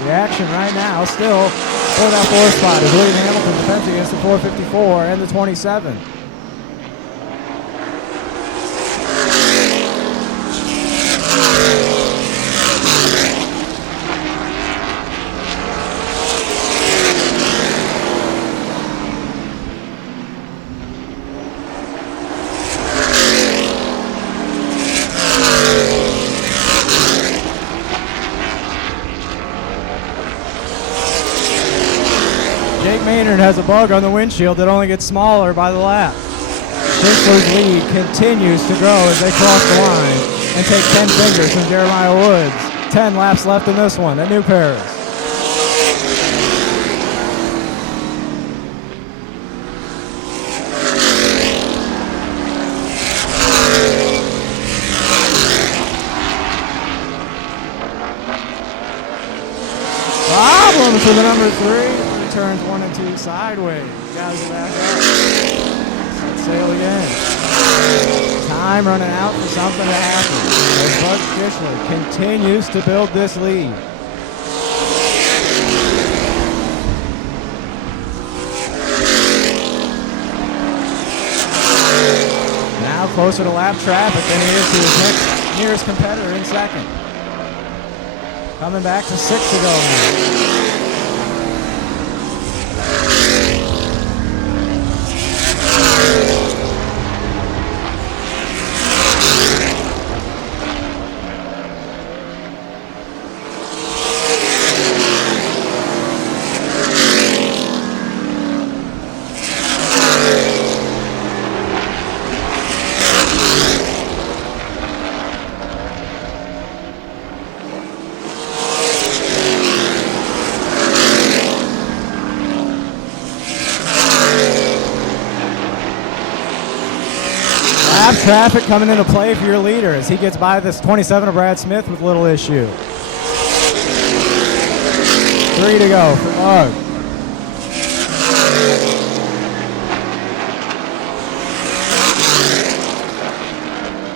The action right now still for that 4th spot is William Hamilton defends against the 454 and the 27. Maynard has a bug on the windshield that only gets smaller by the lap. Schischler's lead continues to grow as they cross the line and take 10 fingers from Jeremiah Woods. 10 laps left in this one at New Paris. Problem for the number 3. Turns 1 and 2 sideways. Guys back up. Set sail again. Time running out for something to happen as Bug Schischler continues to build this lead. Now closer to lap traffic than he is to his next nearest competitor in second. Coming back to 6 to go now. Traffic coming into play for your leader as he gets by this 27 of Brad Smith with little issue. 3 to go for Bug.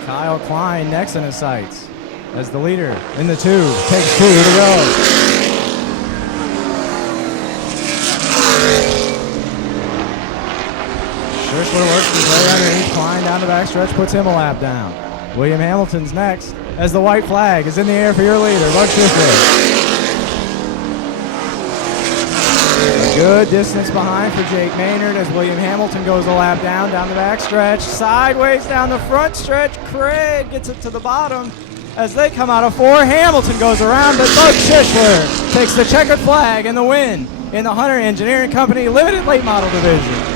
Kyle Klein next in his sights as the leader in the 2 takes 2 to go. Schischler works his way underneath Klein down the backstretch, puts him a lap down. William Hamilton's next as the white flag is in the air for your leader, Bug Schischler. A good distance behind for Jake Maynard as William Hamilton goes a lap down the backstretch. Sideways down the front stretch, Craig gets it to the bottom as they come out of 4. Hamilton goes around, but Bug Schischler takes the checkered flag and the win in the Hunter Engineering Company Limited Late Model Division.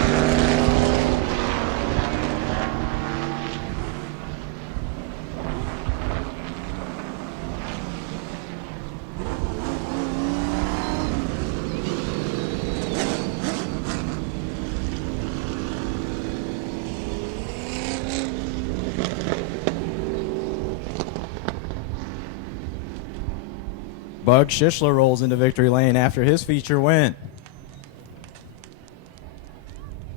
Bug Shishler rolls into victory lane after his feature win.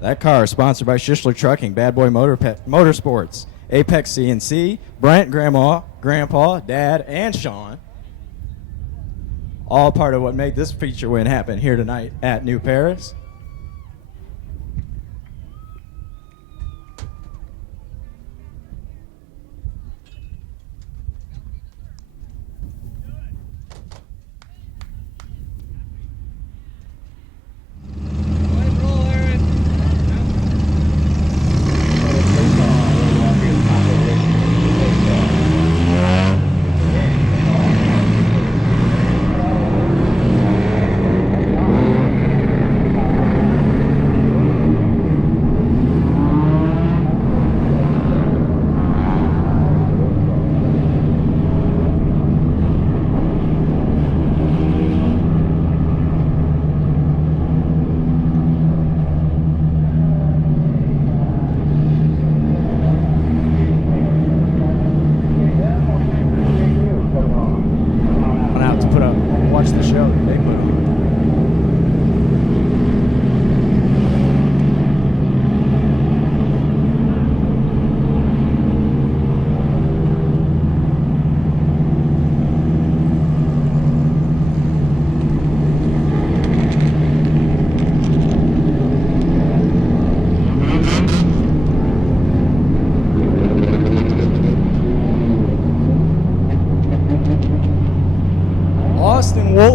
That car is sponsored by Shishler Trucking, Bad Boy Motorsports, Apex CNC, Brent, Grandma, Grandpa, Dad, and Sean. All part of what made this feature win happen here tonight at New Paris. Watch the show that they put on.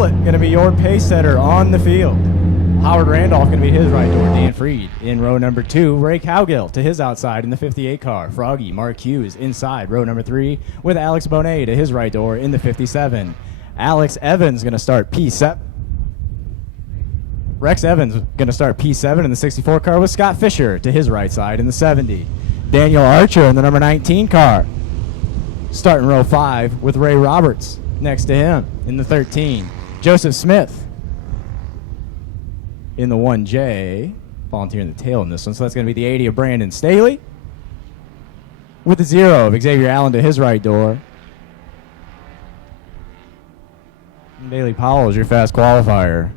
Going to be your pace setter on the field. Howard Randolph going to be his right door. Dan Freed in row number 2. Ray Cowgill to his outside in the 58 car. Froggy Mark Hughes inside row number 3 with Alex Bonet to his right door in the 57. Alex Evans going to start P7. Rex Evans going to start P7 in the 64 car with Scott Fisher to his right side in the 70. Daniel Archer in the number 19 car. Starting row 5 with Ray Roberts next to him in the 13. Joseph Smith in the 1J, volunteering the tail in this one. So that's going to be the 80 of Brandon Staley. With the 0 of Xavier Allen to his right door. And Bailey Powell is your fast qualifier.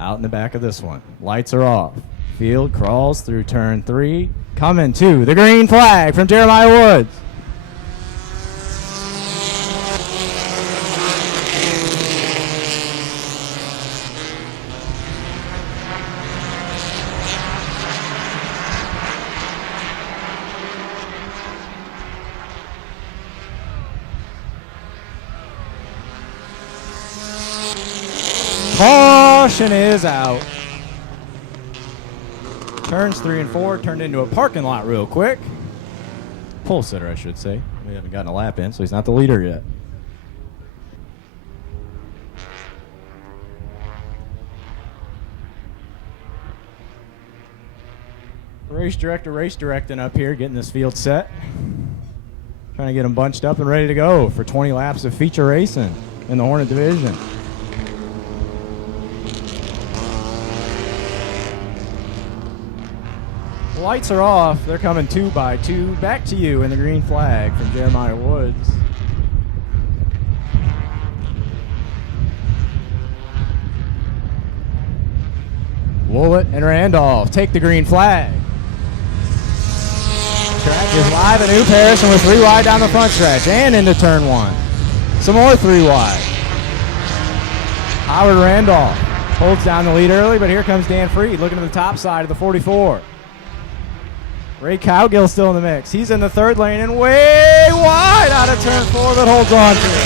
Out in the back of this one. Lights are off. Field crawls through turn 3. Coming to the green flag from Jeremiah Woods. Caution is out. Turns 3 and 4 turned into a parking lot real quick. Pole sitter, I should say. We haven't gotten a lap in, so he's not the leader yet. Race directing up here, getting this field set. Trying to get them bunched up and ready to go for 20 laps of feature racing in the Hornet division. Lights are off. They're coming 2 by 2. Back to you in the green flag from Jeremiah Woods. Woollett and Randolph take the green flag. Track is live at New Paris, and we're 3 wide down the front stretch and into turn 1. Some more 3 wide. Howard Randolph holds down the lead early, but here comes Dan Freed looking to the top side of the 44. Ray Cowgill still in the mix. He's in the 3rd lane and way wide out of turn 4, but holds on to it.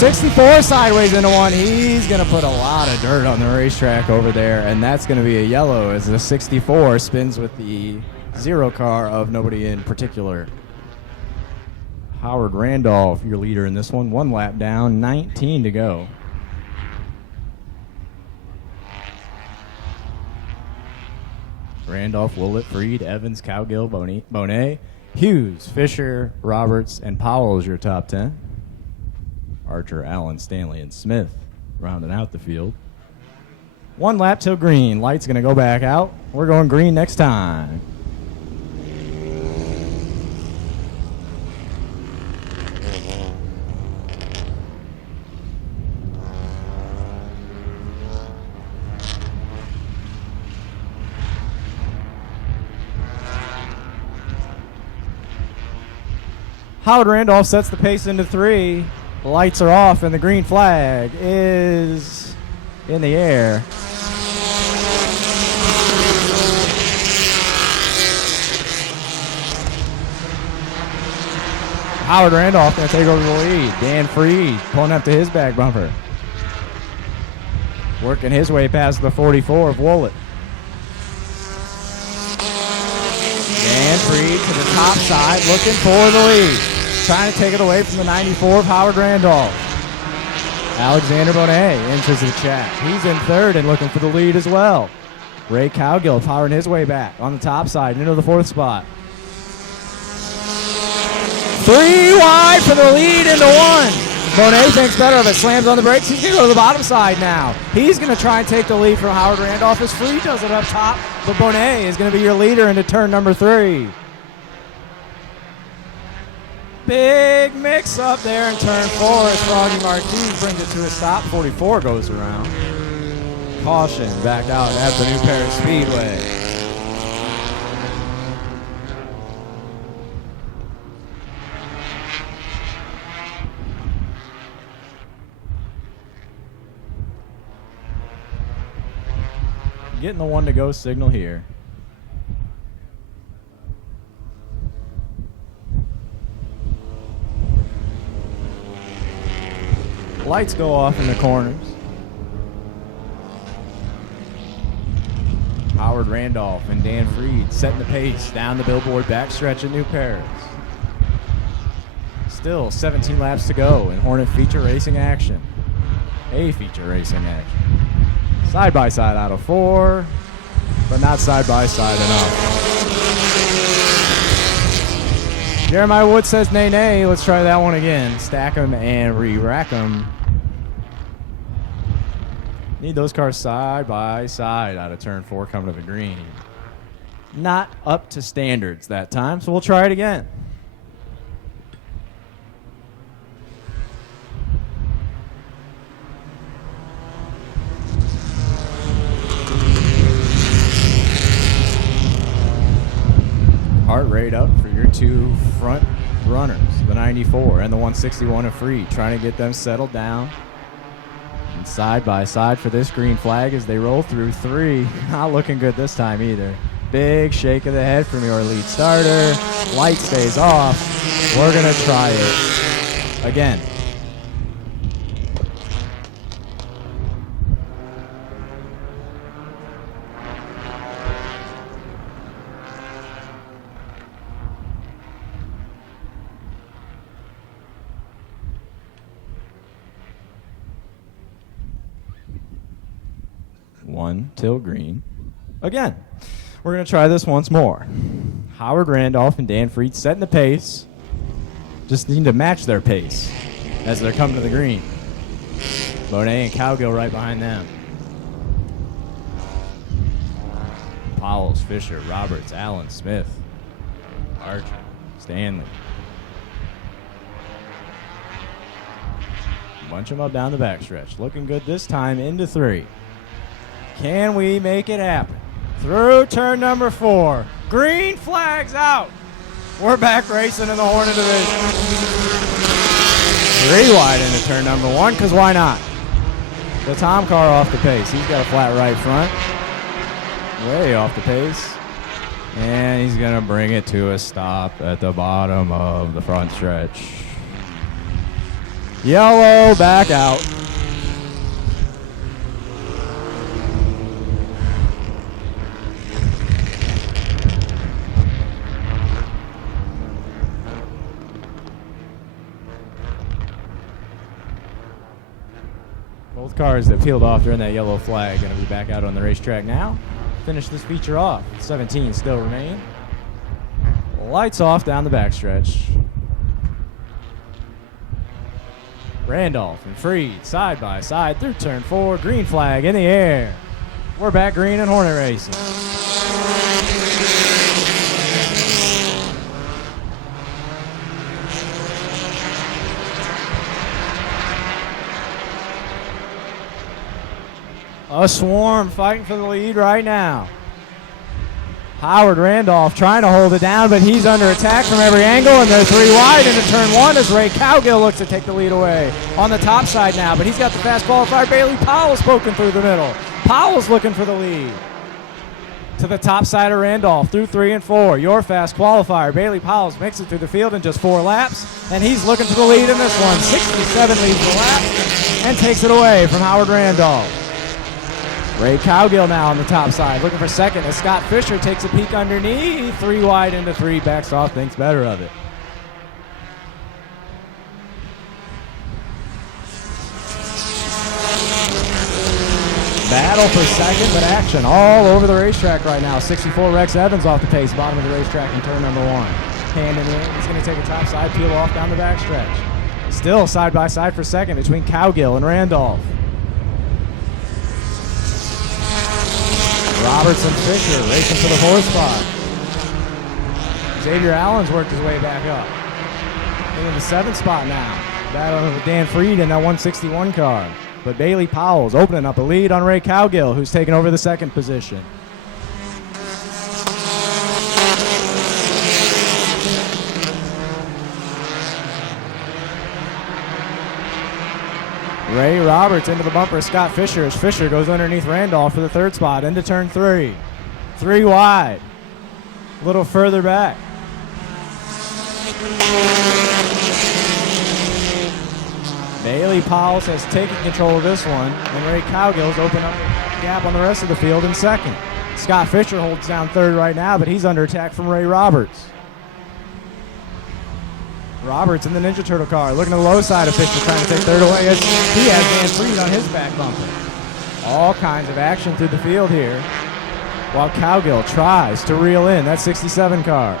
64 sideways into 1. He's going to put a lot of dirt on the racetrack over there, and that's going to be a yellow as the 64 spins with the 0 car of nobody in particular. Howard Randolph, your leader in this one. 1 lap down, 19 to go. Randolph, Woollett, Freed, Evans, Cowgill, Bonet, Hughes, Fisher, Roberts, and Powell is your top 10. Archer, Allen, Stanley, and Smith rounding out the field. 1 lap till green. Light's going to go back out. We're going green next time. Howard Randolph sets the pace into 3. The lights are off and the green flag is in the air. Howard Randolph going to take over the lead. Dan Freed pulling up to his back bumper. Working his way past the 44 of Woolett. Dan Freed to the top side, looking for the lead. Trying to take it away from the 94 of Howard Randolph. Alexander Bonet enters the chat. He's in 3rd and looking for the lead as well. Ray Cowgill powering his way back on the top side into the 4th spot. 3 wide for the lead into 1. Bonet thinks better of it, slams on the brakes. He's going to go to the bottom side now. He's going to try and take the lead from Howard Randolph as Freed does it up top. But Bonet is going to be your leader into turn number 3. Big mix up there in turn 4 as Froggy Marquez brings it to a stop. 44 goes around. Caution back out at the New Paris Speedway. Getting the 1 to go signal here. Lights go off in the corners. Howard Randolph and Dan Freed setting the pace down the billboard backstretch at New Paris. Still 17 laps to go in Hornet Feature racing action. A-Feature racing action. Side-by-side out of 4, but not side-by-side enough. Jeremiah Wood says nay, nay. Let's try that one again. Stack them and re-rack them. Need those cars side-by-side out of turn 4 coming to the green. Not up to standards that time, so we'll try it again. Heart rate up for your 2 front runners, the 94 and the 161 of Freed, trying to get them settled down. And side by side for this green flag as they roll through 3. Not looking good this time either. Big shake of the head from your lead starter. Light stays off. We're going to try it again. One till green. Again, we're going to try this once more. Howard Randolph and Dan Freed setting the pace. Just need to match their pace as they're coming to the green. Bonet and Cowgill right behind them. Powles, Fisher, Roberts, Allen, Smith, Archer, Stanley. Bunch them up down the backstretch. Looking good this time into 3. Can we make it happen? Through turn number 4. Green flags out. We're back racing in the Hornet division. 3 wide into turn number 1, because why not? The Tom car off the pace. He's got a flat right front. Way off the pace. And he's going to bring it to a stop at the bottom of the front stretch. Yellow back out. Both cars that peeled off during that yellow flag going to be back out on the racetrack now. Finish this feature off. 17 still remain. Lights off down the backstretch. Randolph and Freed side by side through turn 4. Green flag in the air. We're back green and Hornet racing. A swarm fighting for the lead right now. Howard Randolph trying to hold it down, but he's under attack from every angle, and they're 3 wide into turn 1 as Ray Cowgill looks to take the lead away. On the top side now, but he's got the fast qualifier. Bailey Powell's poking through the middle. Powell's looking for the lead. To the top side of Randolph through 3 and 4. Your fast qualifier. Bailey Powell's makes it through the field in just 4 laps, and he's looking for the lead in this one. 67 leads the lap and takes it away from Howard Randolph. Ray Cowgill now on the top side, looking for second as Scott Fisher takes a peek underneath. 3 wide into 3, backs off, thinks better of it. Battle for second, but action all over the racetrack right now. 64 Rex Evans off the pace, bottom of the racetrack in turn number 1. Handing in, he's going to take a top side, peel off down the backstretch. Still side by side for second between Cowgill and Randolph. Roberts and Fisher racing for the 4th spot. Xavier Allen's worked his way back up. In the 7th spot now. Battling with Dan Freed in that 161 car. But Bailey Powell's opening up a lead on Ray Cowgill, who's taking over the 2nd position. Ray Roberts into the bumper of Scott Fisher as Fisher goes underneath Randolph for the 3rd spot into turn 3. 3 wide. A little further back. Bailey Powell has taken control of this one, and Ray Cowgill's opened up a gap on the rest of the field in 2nd. Scott Fisher holds down 3rd right now, but he's under attack from Ray Roberts. Roberts in the Ninja Turtle car, looking to the low side of Fisher, trying to take 3rd away as he has Dan Freed on his back bumper. All kinds of action through the field here, while Cowgill tries to reel in that 67 car.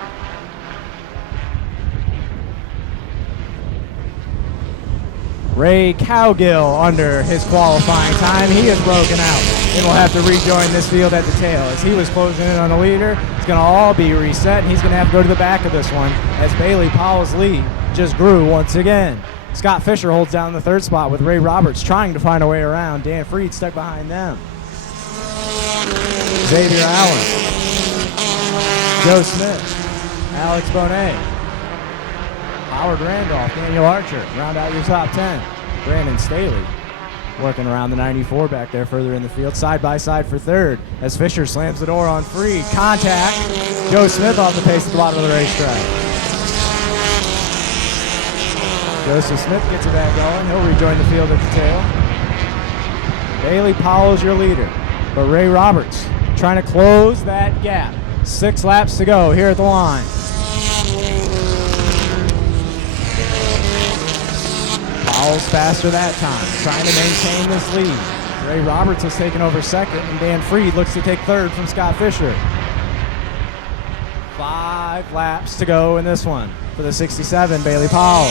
Ray Cowgill under his qualifying time. He is broken out and will have to rejoin this field at the tail. As he was closing in on the leader, it's going to all be reset, and he's going to have to go to the back of this one as Bailey Powell's lead just grew once again. Scott Fisher holds down the 3rd spot with Ray Roberts trying to find a way around. Dan Freed stuck behind them. Xavier Allen, Joe Smith, Alex Bonet, Howard Randolph, Daniel Archer, round out your top 10. Brandon Staley working around the 94 back there further in the field. Side by side for 3rd as Fisher slams the door on Freed. Contact. Joe Smith off the pace at the bottom of the racetrack. Joseph Smith gets it back going. He'll rejoin the field at the tail. Bailey Powell's your leader, but Ray Roberts trying to close that gap. 6 laps to go here at the line. Powell's faster that time, trying to maintain this lead. Ray Roberts has taken over 2nd, and Dan Freed looks to take 3rd from Scott Fisher. 5 laps to go in this one for the 67, Bailey Powell.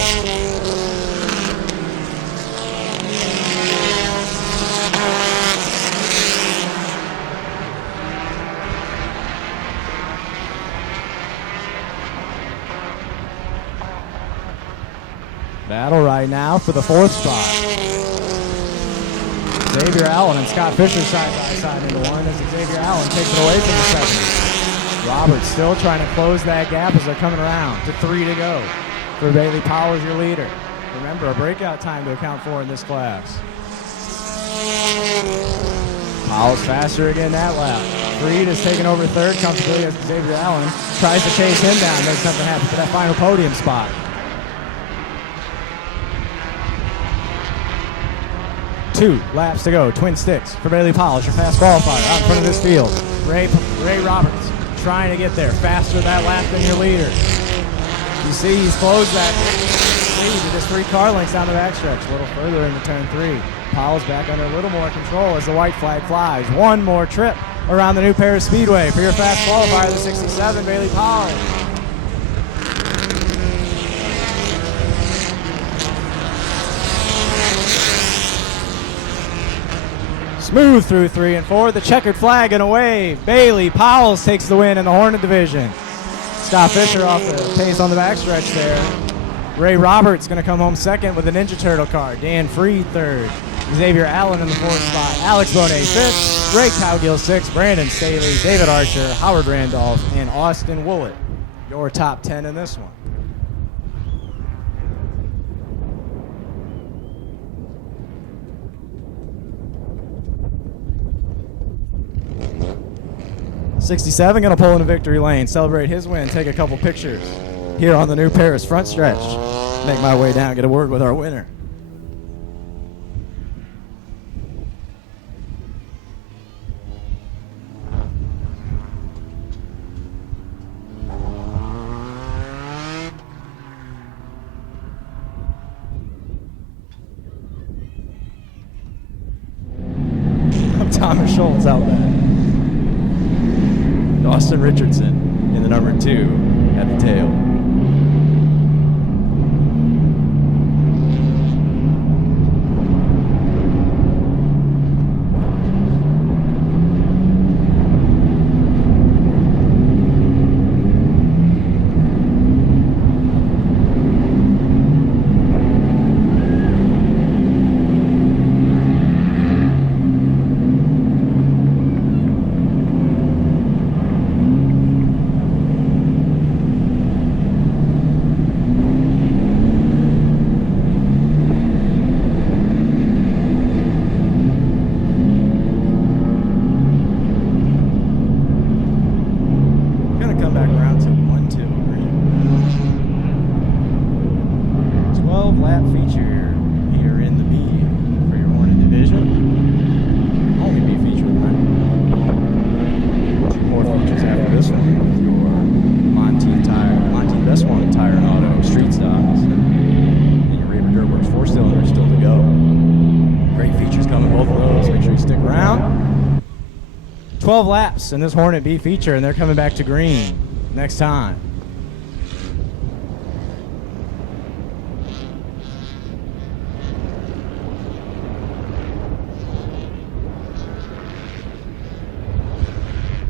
Battle right now for the 4th spot. Xavier Allen and Scott Fisher side by side into one as Xavier Allen takes it away from the 2nd. Roberts still trying to close that gap as they're coming around to 3 to go. For Bailey Powell as your leader. Remember, a breakout time to account for in this class. Powell's faster again that lap. Freed is taking over 3rd comfortably as Xavier Allen tries to chase him down. Makes something happen for that final podium spot. 2 laps to go. Twin sticks for Bailey Powell as your fast qualifier out in front of this field. Ray Roberts trying to get there faster that lap than your leader. You see he's closed that lead to just 3 car lengths down the backstretch. A little further into turn 3. Powell's back under a little more control as the white flag flies. One more trip around the New Paris Speedway for your fast qualifier, the 67, Bailey Powell. Smooth through 3 and 4, the checkered flag and away. Bailey Powell takes the win in the Hornet division. Scott Fisher off the pace on the backstretch there. Ray Roberts going to come home 2nd with the Ninja Turtle car. Dan Freed 3rd. Xavier Allen in the 4th spot. Alex Bonet 5th. Ray Cowgill 6th. Brandon Staley, David Archer, Howard Randolph, and Austin Woollett. Your top 10 in this one. '67 gonna pull into victory lane, celebrate his win, take a couple pictures here on the New Paris front stretch. Make my way down, get a word with our winner. Thomas Schultz out there. Austin Richardson in the number 2 at the tail. Lap feature here in the B for your Hornet division. Only B-Feature tonight. 2 more features after this one with your Monty Best One Tire and Auto Street Stocks. And your Raven Dirtworks 4-cylinder still to go. Great features coming, both of those. Make sure you stick around. 12 laps in this Hornet B-Feature, and they're coming back to green next time.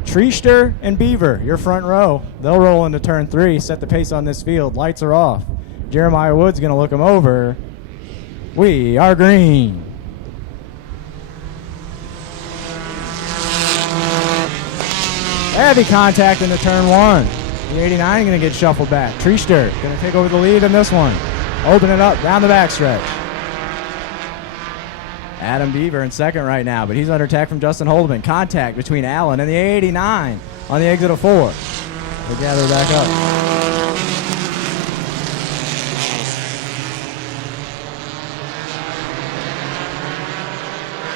Treester and Beaver, your front row. They'll roll into turn 3, set the pace on this field. Lights are off. Jeremiah Wood's going to look them over. We are green. Heavy contact into turn 1. The 89 going to get shuffled back. Treester going to take over the lead in this one. Open it up down the backstretch. Adam Beaver in second right now, but he's under attack from Justin Holdeman. Contact between Allen and the 89 on the exit of 4. They gather back up.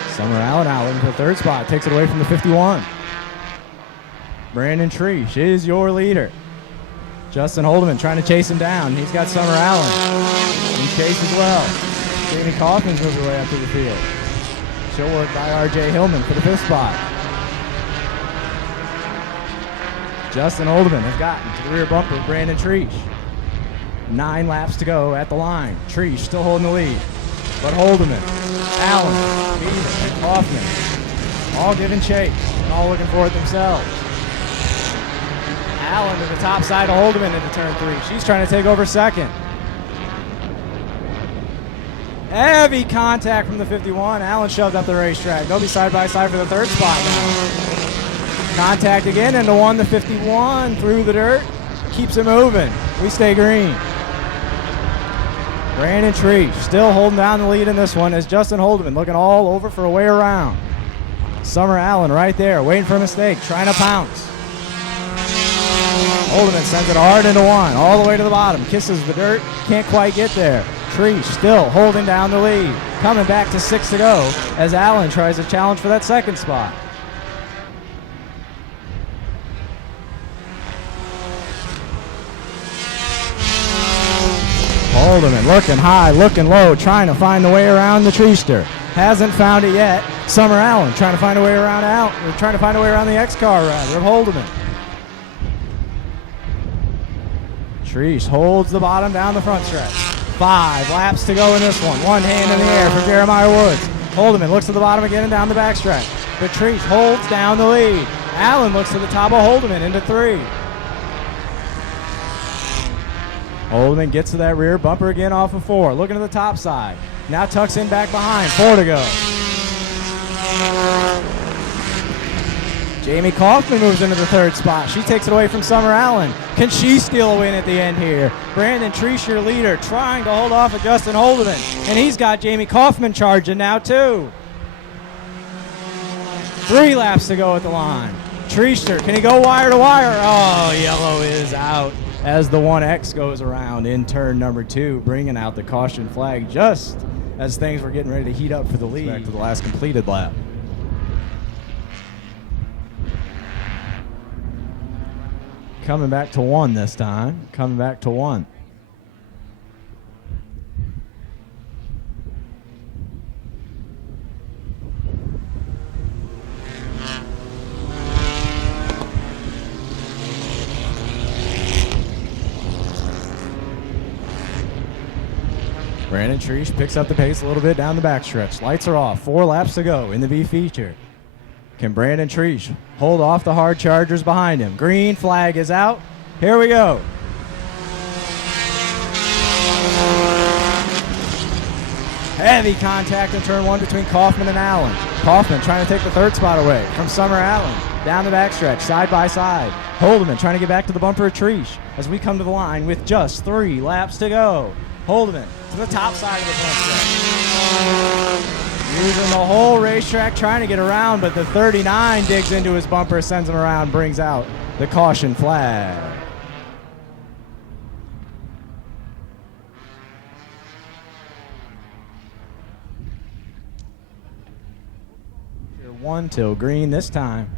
Summer Allen out looking for the 3rd spot. Takes it away from the 51. Brandon Treesh is your leader. Justin Holdeman trying to chase him down. He's got Summer Allen. He chases well. Jamie Coffins moves her way up to the field. She'll work by R.J. Hillman for the 5th spot. Justin Holdeman has gotten to the rear bumper of Brandon Treesh. 9 laps to go at the line. Treesh still holding the lead. But Holdeman, Allen, Beaver, and Kaufman all giving chase and all looking for it themselves. Allen to the top side of Holdeman into turn 3. She's trying to take over second. Heavy contact from the 51. Allen shoved up the racetrack. They'll be side by side for the 3rd spot now. Contact again into 1. The 51 through the dirt. Keeps it moving. We stay green. Brandon Treesh still holding down the lead in this one as Justin Holdeman looking all over for a way around. Summer Allen right there waiting for a mistake, trying to pounce. Holdeman sends it hard into 1, all the way to the bottom. Kisses the dirt, can't quite get there. Treesh still holding down the lead. Coming back to 6 to go as Allen tries to challenge for that 2nd spot. Holdeman looking high, looking low, trying to find the way around the Treester. Hasn't found it yet. Summer Allen trying to find a way around trying to find a way around the X-Car rather of Holdeman. Treesh holds the bottom down the front stretch. 5 laps to go in this one. 1 hand in the air for Jeremiah Woods. Holdeman looks to the bottom again and down the backstretch. But Treesh holds down the lead. Allen looks to the top of Holdeman into 3. Holdeman gets to that rear bumper again off of 4. Looking to the top side. Now tucks in back behind. 4 to go. Jamie Kaufman moves into the 3rd spot. She takes it away from Summer Allen. Can she steal a win at the end here? Brandon Treesh, your leader, trying to hold off of Justin Holdeman. And he's got Jamie Kaufman charging now, too. 3 laps to go at the line. Treester, can he go wire to wire? Oh, yellow is out as the 1X goes around in turn number 2, bringing out the caution flag just as things were getting ready to heat up for the lead. Back to the last completed lap. Coming back to 1 this time. Coming back to 1. Brandon Treesh picks up the pace a little bit down the backstretch. Lights are off. 4 laps to go in the B-Feature. Can Brandon Treesh hold off the hard chargers behind him? Green flag is out. Here we go. Heavy contact in turn 1 between Kaufman and Allen. Kaufman trying to take the 3rd spot away from Summer Allen. Down the backstretch, side by side. Holdeman trying to get back to the bumper of Treesh as we come to the line with just 3 laps to go. Holdeman to the top side of the front stretch. Using the whole racetrack trying to get around, but the 39 digs into his bumper, sends him around, brings out the caution flag. Here 1 till green this time.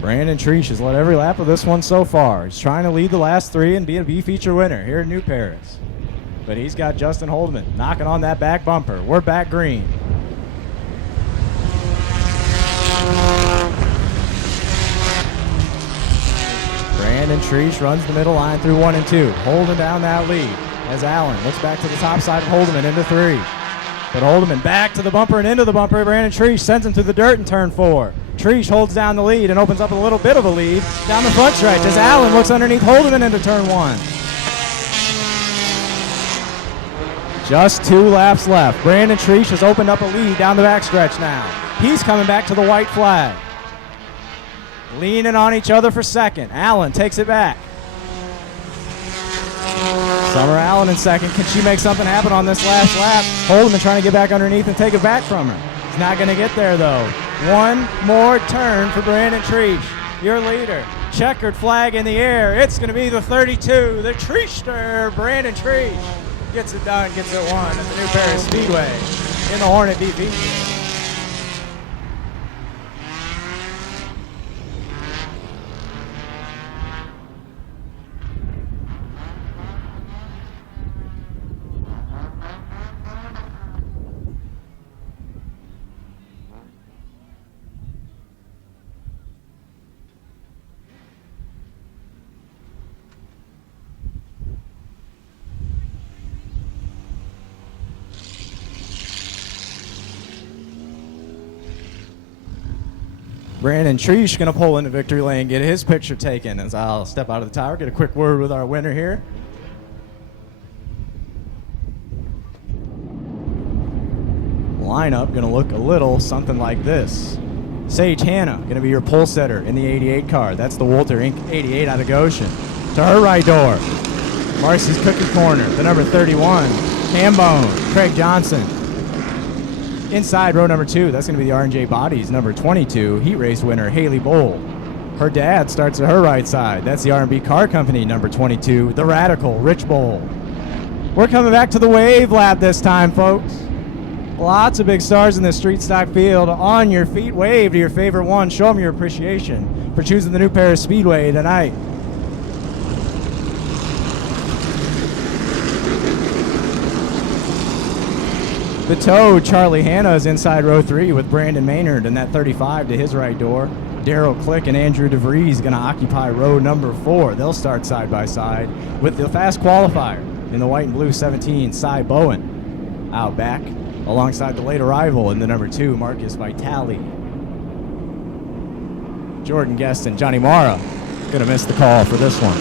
Brandon Treesh has led every lap of this one so far. He's trying to lead the last 3 and be a B-Feature winner here in New Paris. But he's got Justin Holdeman knocking on that back bumper. We're back green. Brandon Treesh runs the middle line through 1 and 2, holding down that lead as Allen looks back to the top side of Holdeman into 3. But Holdeman back to the bumper and into the bumper. Brandon Treesh sends him through the dirt in turn 4. Treesh holds down the lead and opens up a little bit of a lead down the front stretch as Allen looks underneath Holdeman into turn 1. Just 2 laps left. Brandon Treesh has opened up a lead down the backstretch now. He's coming back to the white flag. Leaning on each other for second. Allen takes it back. Summer Allen in second. Can she make something happen on this last lap? Holdeman trying to get back underneath and take it back from her. He's not going to get there, though. 1 more turn for Brandon Treesh, your leader. Checkered flag in the air. It's going to be the 32, the Treester. Brandon Treesh gets it done, gets it won at the New Paris Speedway in the Hornet B-Feature. Brandon Treesh going to pull into victory lane, get his picture taken as I'll step out of the tower, get a quick word with our winner here. Lineup going to look a little something like this. Sage Hanna going to be your pole setter in the 88 car. That's the Walter Inc. 88 out of Goshen. To her right door, Marcy's Cookie Corner, the number 31, Hambone, Craig Johnson. Inside row number 2, that's going to be the R&J Bodies, number 22, heat race winner, Haley Bowl. Her dad starts at her right side. That's the R&B Car Company, number 22, the Radical, Rich Bowl. We're coming back to the wave lap this time, folks. Lots of big stars in this street stock field. On your feet, wave to your favorite one. Show them your appreciation for choosing the New Paris Speedway tonight. The Toad, Charlie Hanna, is inside row 3 with Brandon Maynard and that 35 to his right door. Daryl Click and Andrew DeVries going to occupy row number 4. They'll start side by side with the fast qualifier in the white and blue 17, Cy Bowen. Out back, alongside the late arrival in the number 2, Marcus Vitale. Jordan Guest and Johnny Mara gonna miss the call for this one.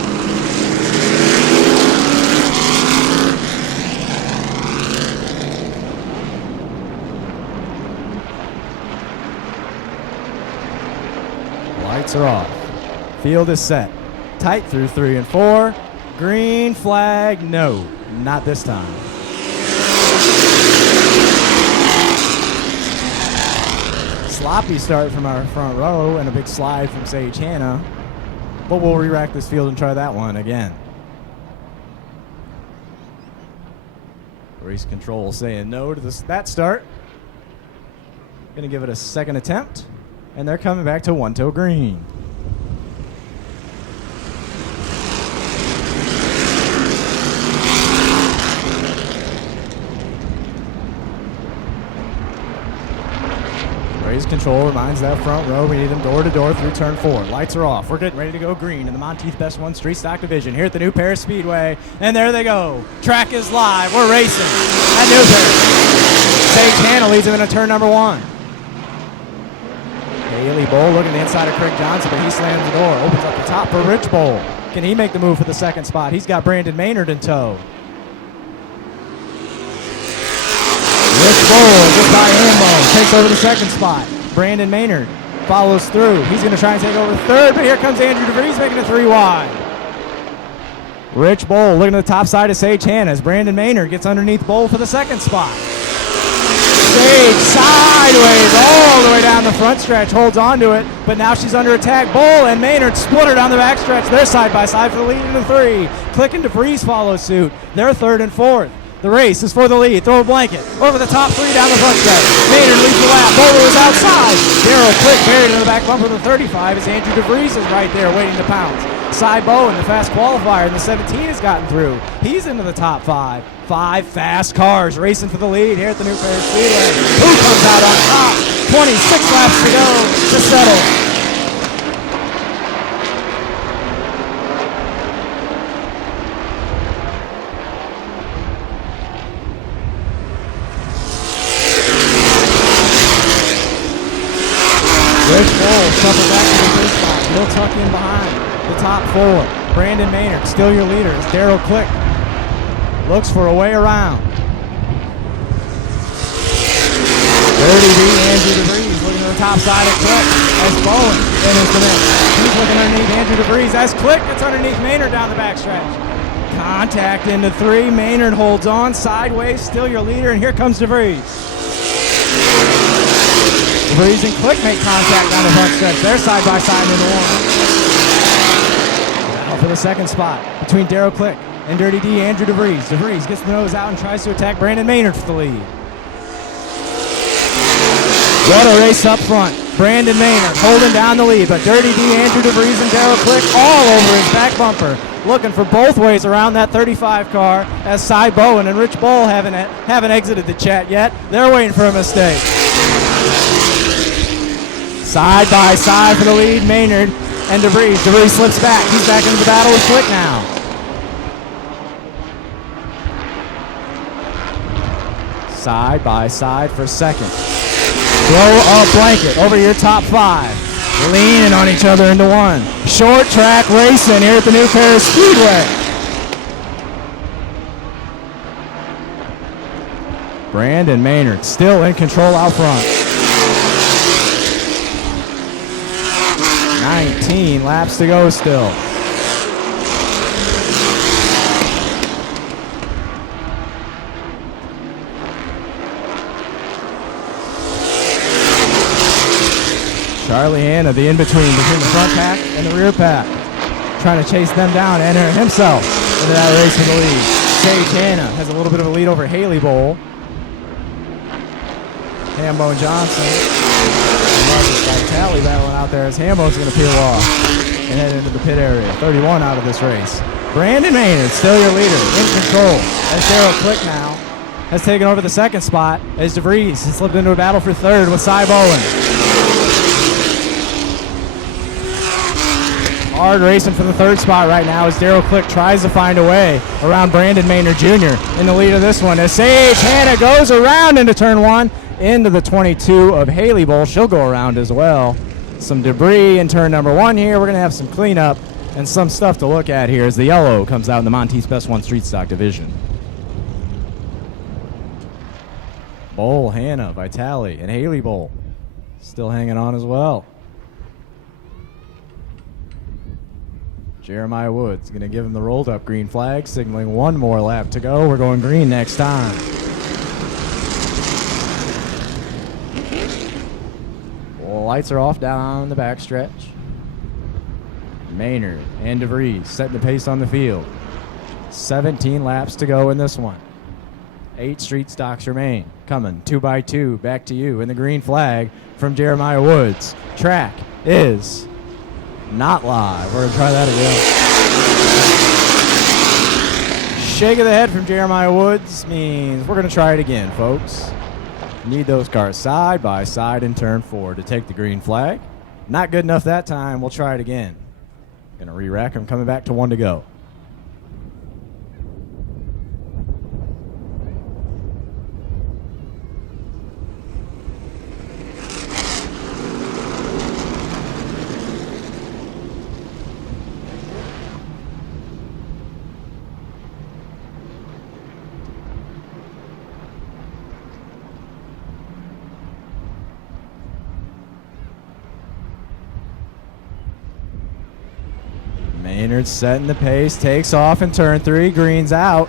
Lights are off. Field is set. Tight through 3 and 4. Green flag, no, not this time. Sloppy start from our front row and a big slide from Sage Hannah. But we'll re-rack this field and try that one again. Race control saying no to that start. Gonna give it a second attempt. And they're coming back to one-toe green. Race control reminds that front row we need them door to door through turn 4. Lights are off. We're getting ready to go green in the Monteith Best One Street Stock Division here at the New Paris Speedway. And there they go. Track is live. We're racing at New Paris. Sage Hannah leads him into turn number 1. Haley Bowl looking the inside of Craig Johnson, but he slams the door. Opens up the top for Rich Bowl. Can he make the move for the second spot? He's got Brandon Maynard in tow. Rich Bowl gets by Hambo, takes over the second spot. Brandon Maynard follows through. He's going to try and take over third, but here comes Andrew DeVries making it 3 wide. Rich Bowl looking at the top side of Sage Hannah as Brandon Maynard gets underneath Bowl for the second spot. Sage sideways all the way down the front stretch, holds on to it, but now she's under attack. Bowl and Maynard split her down the back stretch. They're side by side for the lead into 3. Click and DeVries follow suit. They're third and fourth. The race is for the lead. Throw a blanket over the top 3 down the front stretch. Maynard leads the lap. Bowler is outside. Darryl Click buried in the back bumper of the 35 as Andrew DeVries is right there waiting to pounce. Cy Bowen, the fast qualifier in the 17, has gotten through. He's into the top 5. 5 fast cars racing for the lead here at the New Paris Speedway. Who comes out on top? 26 laps to go to settle. Rich Bowl shuffle back to the first spot. He'll tuck in behind the top 4. Brandon Maynard, still your leader, as Darryl Click looks for a way around. Dirty D, Andrew DeVries looking to the top side of Click as Bowen enters the mix. He's looking underneath Andrew DeVries as Click gets underneath Maynard down the backstretch. Contact into 3. Maynard holds on sideways, still your leader, and here comes DeVries. DeVries and Click make contact down the front stretch. They're side by side into 1. Now for the second spot between Darryl Click and Dirty D, Andrew DeVries. DeVries gets the nose out and tries to attack Brandon Maynard for the lead. What a race up front. Brandon Maynard holding down the lead, but Dirty D, Andrew DeVries, and Darryl Click all over his back bumper, looking for both ways around that 35 car as Cy Bowen and Rich Bowl haven't exited the chat yet. They're waiting for a mistake. Side by side for the lead, Maynard and DeVries. DeVries slips back. He's back into the battle with Click now. Side by side for second. Throw a blanket over your top 5. Leaning on each other into 1. Short track racing here at the New Paris Speedway. Brandon Maynard still in control out front. 19 laps to go still. Charlie Hannah, the in-between between the front pack and the rear pack, trying to chase them down and enter himself into that race for the lead. Sage Hannah has a little bit of a lead over Haley Bowl. Hambo and Johnson. Vitale battling out there as Hambo's going to peel off and head into the pit area. 31 out of this race. Brandon Maynard, still your leader, in control. As Darryl Click now has taken over the second spot as DeVries has slipped into a battle for third with Cy Bowen. Hard racing for the third spot right now as Daryl Click tries to find a way around Brandon Maynard Jr. in the lead of this one. As Sage Hannah goes around into turn 1, into the 22 of Haley Bowl. She'll go around as well. Some debris in turn number 1 here. We're going to have some cleanup and some stuff to look at here as the yellow comes out in the Monteith Best 1 Street Stock Division. Bowl, Hannah, Vitale, and Haley Bowl still hanging on as well. Jeremiah Woods going to give him the rolled up green flag, signaling one more lap to go. We're going green next time. Well, lights are off down the backstretch. Maynard and DeVries setting the pace on the field. 17 laps to go in this one. 8 street stocks remain. Coming 2 by 2 back to you in the green flag from Jeremiah Woods. Track is not live. We're going to try that again. Shake of the head from Jeremiah Woods means we're going to try it again, folks. Need those cars side by side in turn 4 to take the green flag. Not good enough that time. We'll try it again. Going to re-rack them, coming back to 1 to go. Maynard setting the pace, takes off in turn 3, green's out.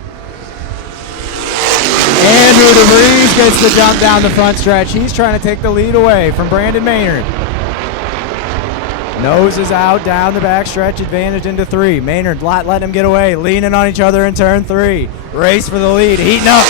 Andrew DeVries gets the jump down the front stretch. He's trying to take the lead away from Brandon Maynard. Nose is out down the back stretch, advantage into 3. Maynard letting him get away, leaning on each other in turn 3. Race for the lead, heating up.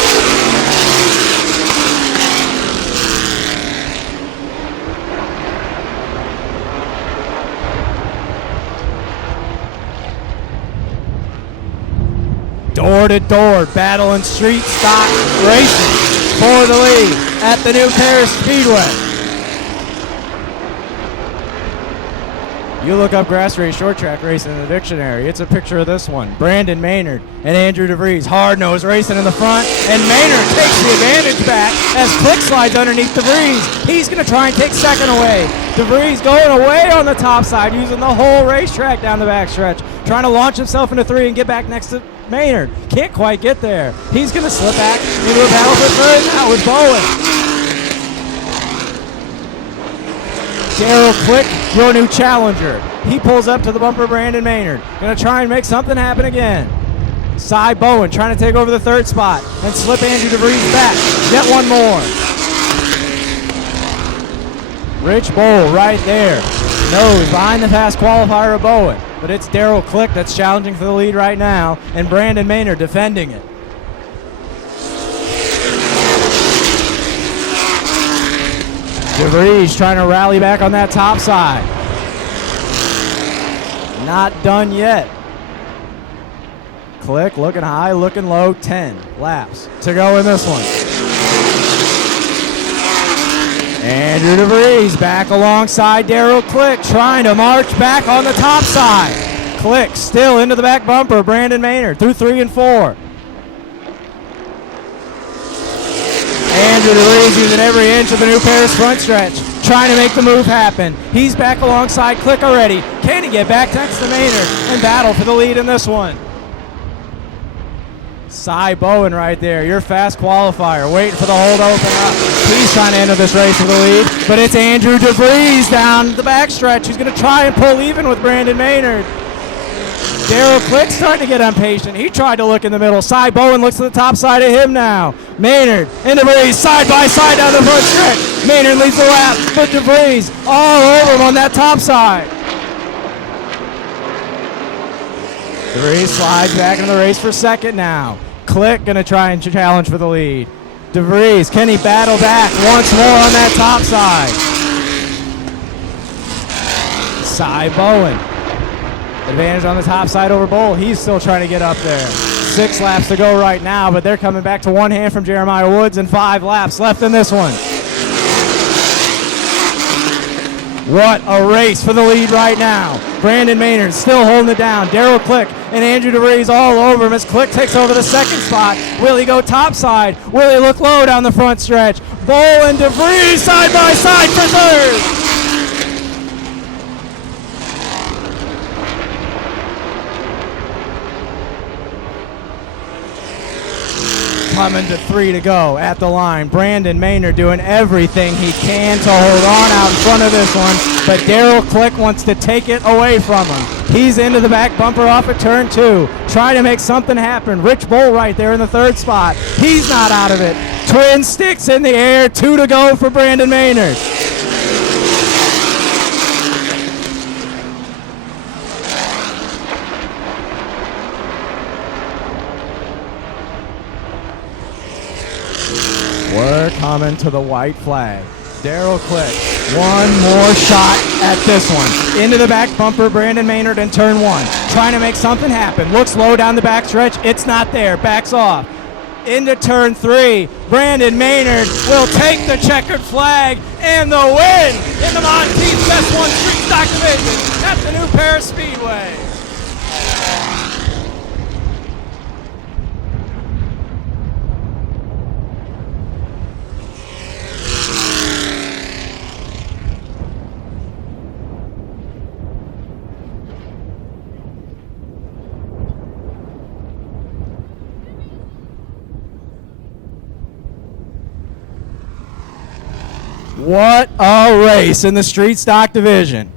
Door to door, battling street stock racing for the lead at the New Paris Speedway. You look up grass race, short track racing in the dictionary. It's a picture of this one. Brandon Maynard and Andrew DeVries, hard nose racing in the front, and Maynard takes the advantage back as Click slides underneath DeVries. He's going to try and take second away. DeVries going away on the top side, using the whole racetrack down the backstretch, trying to launch himself into 3 and get back next to Maynard. Can't quite get there. He's going to slip back into a battle for third now with Bowen. Daryl Click, your new challenger. He pulls up to the bumper, Brandon Maynard. Going to try and make something happen again. Cy Bowen trying to take over the third spot and slip Andrew DeVries back. Get one more. Rich Bowl right there. Nose behind the fast qualifier of Bowen. But it's Daryl Click that's challenging for the lead right now, and Brandon Maynard defending it. DeVries trying to rally back on that top side. Not done yet. Click looking high, looking low. 10 laps to go in this one. Andrew DeVries back alongside Daryl Click, trying to march back on the top side. Click still into the back bumper, Brandon Maynard through 3 and 4. Andrew DeVries using every inch of the New Paris front stretch, trying to make the move happen. He's back alongside Click already. Can he get back next to Maynard and battle for the lead in this one? Cy Bowen right there, your fast qualifier, waiting for the hole to open up. He's trying to enter this race for the lead, but it's Andrew DeVries down the backstretch who's going to try and pull even with Brandon Maynard. Daryl Click's starting to get impatient. He tried to look in the middle. Cy Bowen looks to the top side of him now. Maynard and DeVries side by side down the front stretch. Maynard leads the lap, but DeVries all over him on that top side. DeVries slides back into the race for second now. Click going to try and challenge for the lead. DeVries, can he battle back once more on that top side? Cy Bowen. Advantage on the top side over Bowl. He's still trying to get up there. 6 laps to go right now, but they're coming back to one hand from Jeremiah Woods and 5 laps left in this one. What a race for the lead right now. Brandon Maynard still holding it down. Daryl Click and Andrew DeVries all over him as Click takes over the second spot. Will he go topside? Will he look low down the front stretch? Bull and DeVries side by side for third. Coming to 3 to go at the line. Brandon Maynard doing everything he can to hold on out in front of this one, but Daryl Click wants to take it away from him. He's into the back bumper off at turn 2, trying to make something happen. Rich Bull right there in the third spot. He's not out of it. Twin sticks in the air, 2 to go for Brandon Maynard. We're coming to the white flag. Daryl Click, one more shot at this one. Into the back bumper, Brandon Maynard in turn 1. Trying to make something happen. Looks low down the back stretch. It's not there. Backs off. Into turn 3. Brandon Maynard will take the checkered flag and the win in the Monteith's Best One Street Stock Division at the New Paris Speedway. What a race in the street stock division.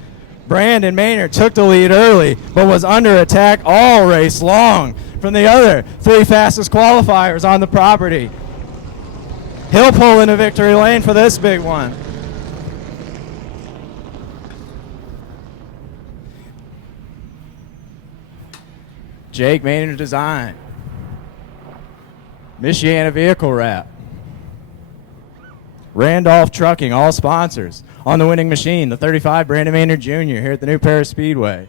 Brandon Maynard took the lead early, but was under attack all race long from the other 3 fastest qualifiers on the property. He'll pull into victory lane for this big one. Jake Maynard Design. Michiana Vehicle Wrap. Randolph Trucking, all sponsors. On the winning machine, the 35, Brandon Maynard Jr. here at the New Paris Speedway.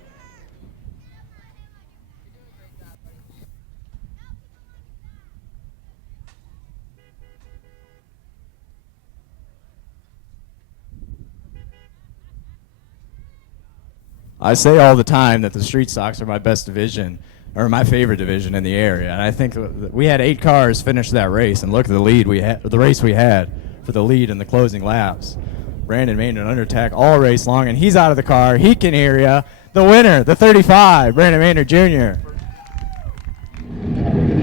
I say all the time that the street stocks are my best division, or my favorite division in the area. And I think that we had 8 cars finish that race, and look at the lead we had, the race we had for the lead in the closing laps. Brandon Maynard under attack all race long, and he's out of the car. He can hear ya. The winner, the 35, Brandon Maynard Jr.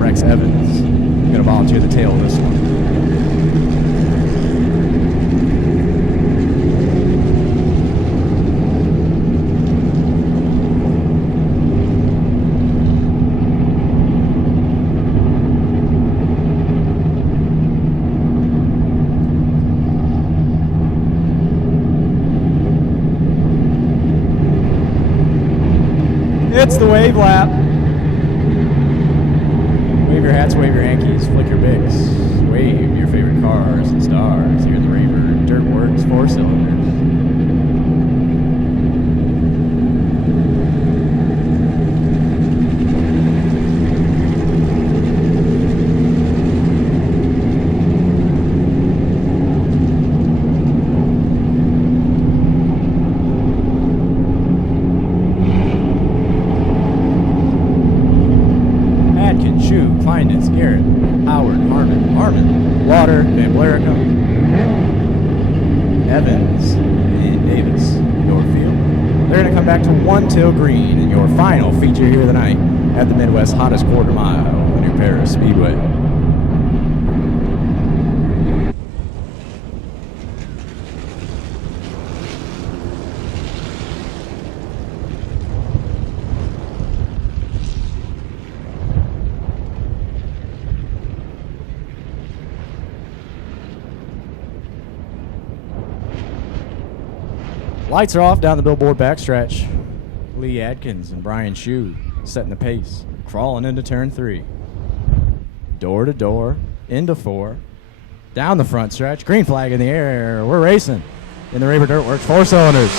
Rex Evans going to volunteer the tail of this one. It's the wave lap. Wave your hats, wave your Yankees, flick your bigs, wave your favorite cars and stars. Here at the Raver Dirt Works 4 cylinders. Water, Van Blerica, Evans, and Davis, your field. They're going to come back to 1 till green in your final feature here tonight at the Midwest's hottest quarter mile, the New Paris Speedway. Lights are off down the billboard backstretch. Lee Adkins and Brian Shue setting the pace, crawling into turn 3. Door to door, into 4, down the front stretch, green flag in the air. We're racing in the Raver Dirt Works 4 cylinders.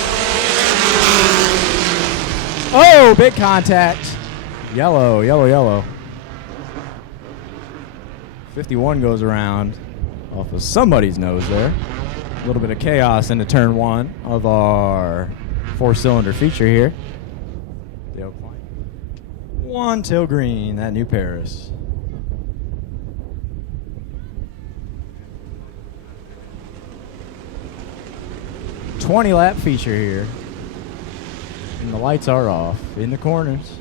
Oh, big contact. Yellow, yellow, yellow. 51 goes around off of somebody's nose there. A little bit of chaos into turn one of our four-cylinder feature here. One till green, that new Paris. $20-lap feature here. And the lights are off in the corners.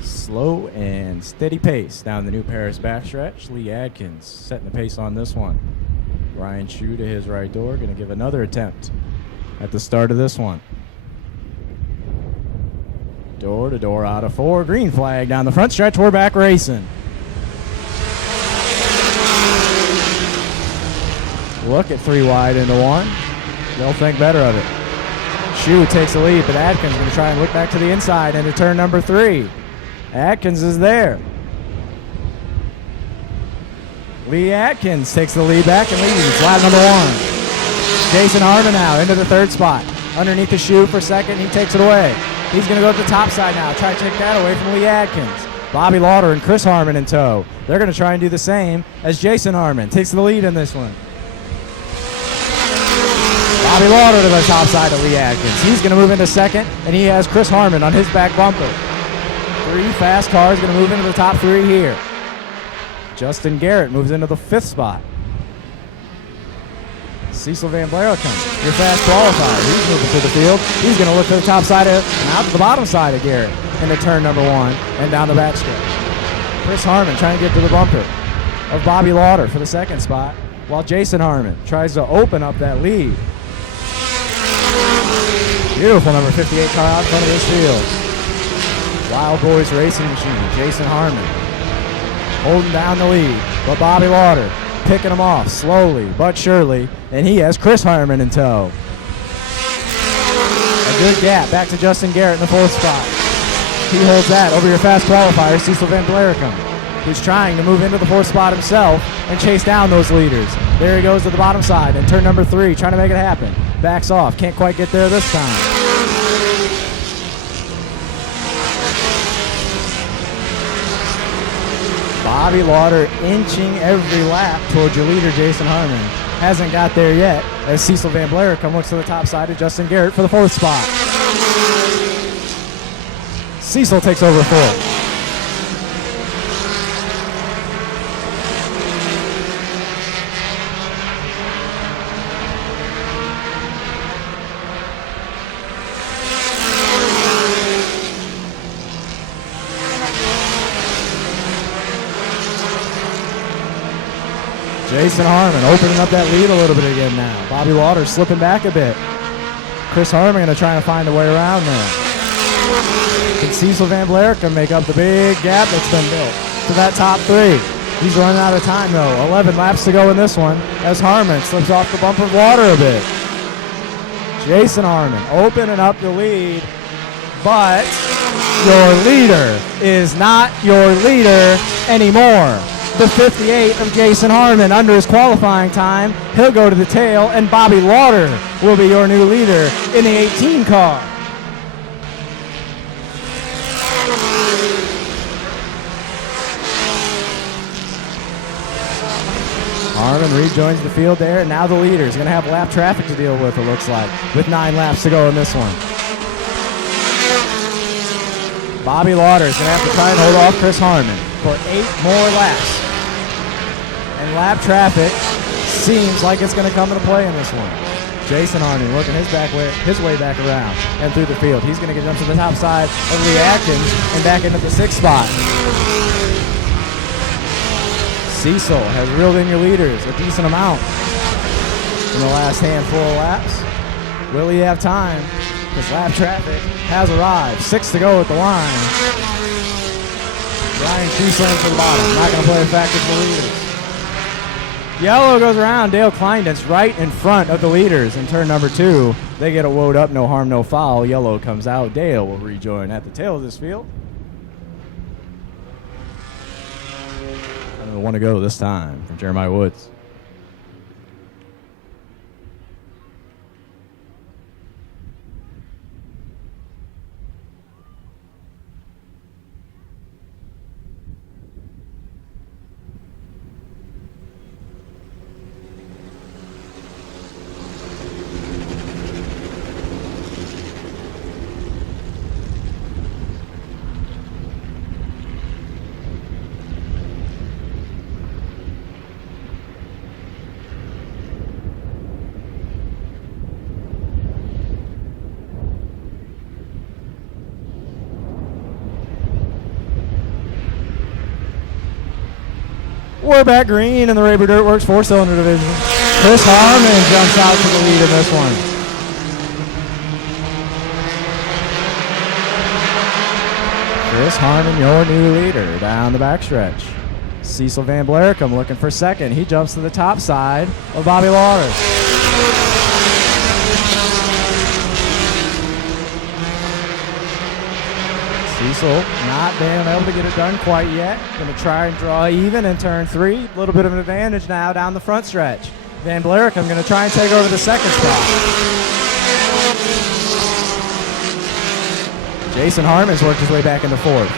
Slow and steady pace down the new Paris backstretch. Lee Adkins setting the pace on this one. Ryan Chu to his right door, going to give another attempt at the start of this one. Door to door out of four. Green flag down the front stretch. We're back racing. Look at 3 wide into 1. They'll think better of it. Chu takes the lead, but Adkins going to try and look back to the inside into turn number 3. Adkins is there. Lee Adkins takes the lead back and leads. Lap number 1. Jason Harmon now into the 3rd spot. Underneath the Chu for 2nd. He takes it away. He's going to go to the top side now. Try to take that away from Lee Adkins. Bobby Lauder and Chris Harmon in tow. They're going to try and do the same as Jason Harmon. Takes the lead in this one. Bobby Lauder to the top side of Lee Adkins. He's going to move into 2nd, and he has Chris Harmon on his back bumper. 3 fast cars going to move into the top 3 here. Justin Garrett moves into the 5th spot. Cecil Van Blaricum, your fast qualifier. He's moving through the field. He's going to look to the top side and out to the bottom side of Garrett into turn number 1 and down the backstretch. Chris Harmon trying to get to the bumper of Bobby Lauder for the 2nd spot, while Jason Harmon tries to open up that lead. Beautiful number 58 car out in front of this field. Wild Boys Racing Machine, Jason Harmon holding down the lead, but Bobby Lauder picking him off slowly but surely, and he has Chris Harmon in tow. A good gap back to Justin Garrett in the 4th spot. He holds that over your fast qualifier, Cecil Van Blaricum, who's trying to move into the 4th spot himself and chase down those leaders. There he goes to the bottom side and turn number 3, trying to make it happen. Backs off, can't quite get there this time. Bobby Lauder inching every lap towards your leader, Jason Harmon. Hasn't got there yet as Cecil Van Blaricum looks to the top side of Justin Garrett for the 4th spot. Cecil takes over 4th. Jason Harmon opening up that lead a little bit again now. Bobby Lauder slipping back a bit. Chris Harmon going to try and find a way around there. Can Cecil Van Blaricum make up the big gap that's been built to that top 3? He's running out of time though. 11 laps to go in this one as Harmon slips off the bumper of Lauder a bit. Jason Harmon opening up the lead, but your leader is not your leader anymore. The 58 of Jason Harmon under his qualifying time. He'll go to the tail, and Bobby Lauder will be your new leader in the 18 car. Harmon rejoins the field there, and now the leader is going to have lap traffic to deal with, it looks like, with 9 laps to go in this one. Bobby Lauder is going to have to try and hold off Chris Harmon for 8 more laps. And lap traffic seems like it's going to come into play in this one. Jason Harmon working his way back around and through the field. He's going to get up to the top side of Lee Adkins and back into the 6th spot. Cecil has reeled in your leaders a decent amount in the last handful of laps. Will he have time? Because lap traffic has arrived. 6 to go at the line. Ryan Kiesling to the bottom. Not going to play a factor for the leaders. Yellow goes around. Dale Kleindens right in front of the leaders in turn number 2. They get a woed up, no harm, no foul. Yellow comes out. Dale will rejoin at the tail of this field. I don't want to go this time from Jeremiah Woods. We're back green in the Rayber Dirtworks 4-cylinder division. Chris Harmon jumps out to the lead in this one. Chris Harmon, your new leader down the backstretch. Cecil Van Blaricum looking for second. He jumps to the top side of Bobby Lauder. Cecil not being able to get it done quite yet. Going to try and draw even in turn 3. A little bit of an advantage now down the front stretch. Van Blaricum going to try and take over the second spot. Jason Harmon's worked his way back into fourth.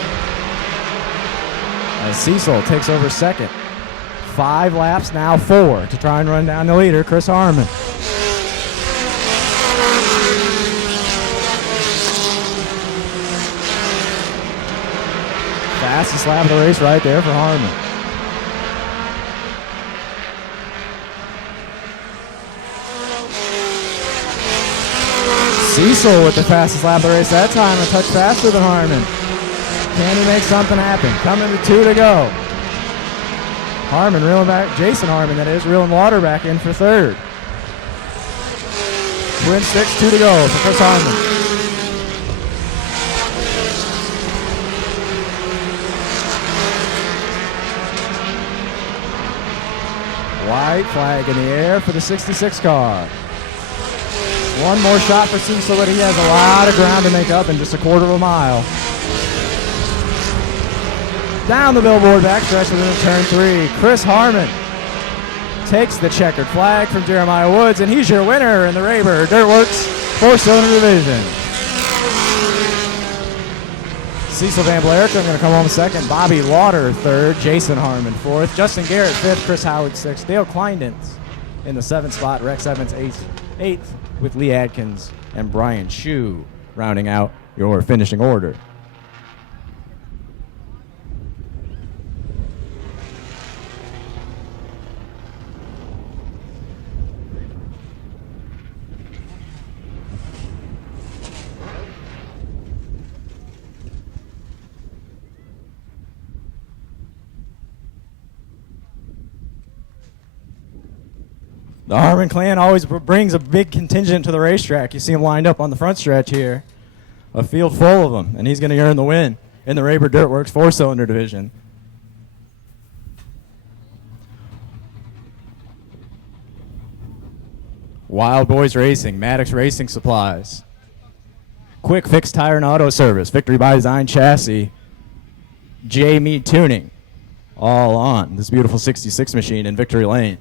As Cecil takes over second. 5 laps, now 4 to try and run down the leader, Chris Harmon. Fastest lap of the race right there for Harmon. Cecil with the fastest lap of the race that time, a touch faster than Harmon. Can he make something happen? Coming to 2 to go. Harmon reeling back, Jason Harmon that is, reeling Lauder back in for third. Twin 6, 2 to go for Chris Harmon. White flag in the air for the 66 car. One more shot for Cecil, but he has a lot of ground to make up in just a quarter of a mile. Down the billboard backstretch within turn 3. Chris Harmon takes the checkered flag from Jeremiah Woods, and he's your winner in the Rayber Dirtworks 4-cylinder division. Cecil Van Blaricum going to come home second. Bobby Lauder third. Jason Harmon fourth. Justin Garrett fifth. Chris Howard sixth. Dale Kleindens in the 7th spot. Rex Evans eighth with Lee Adkins and Brian Shue rounding out your finishing order. The Harmon clan always brings a big contingent to the racetrack. You see them lined up on the front stretch here. A field full of them, and he's going to earn the win in the Rayber Dirtworks 4-cylinder division. Wild Boys Racing, Maddox Racing Supplies. Quick Fix Tire and Auto Service, Victory by Design Chassis, J Mead Tuning, all on this beautiful 66 machine in Victory Lane.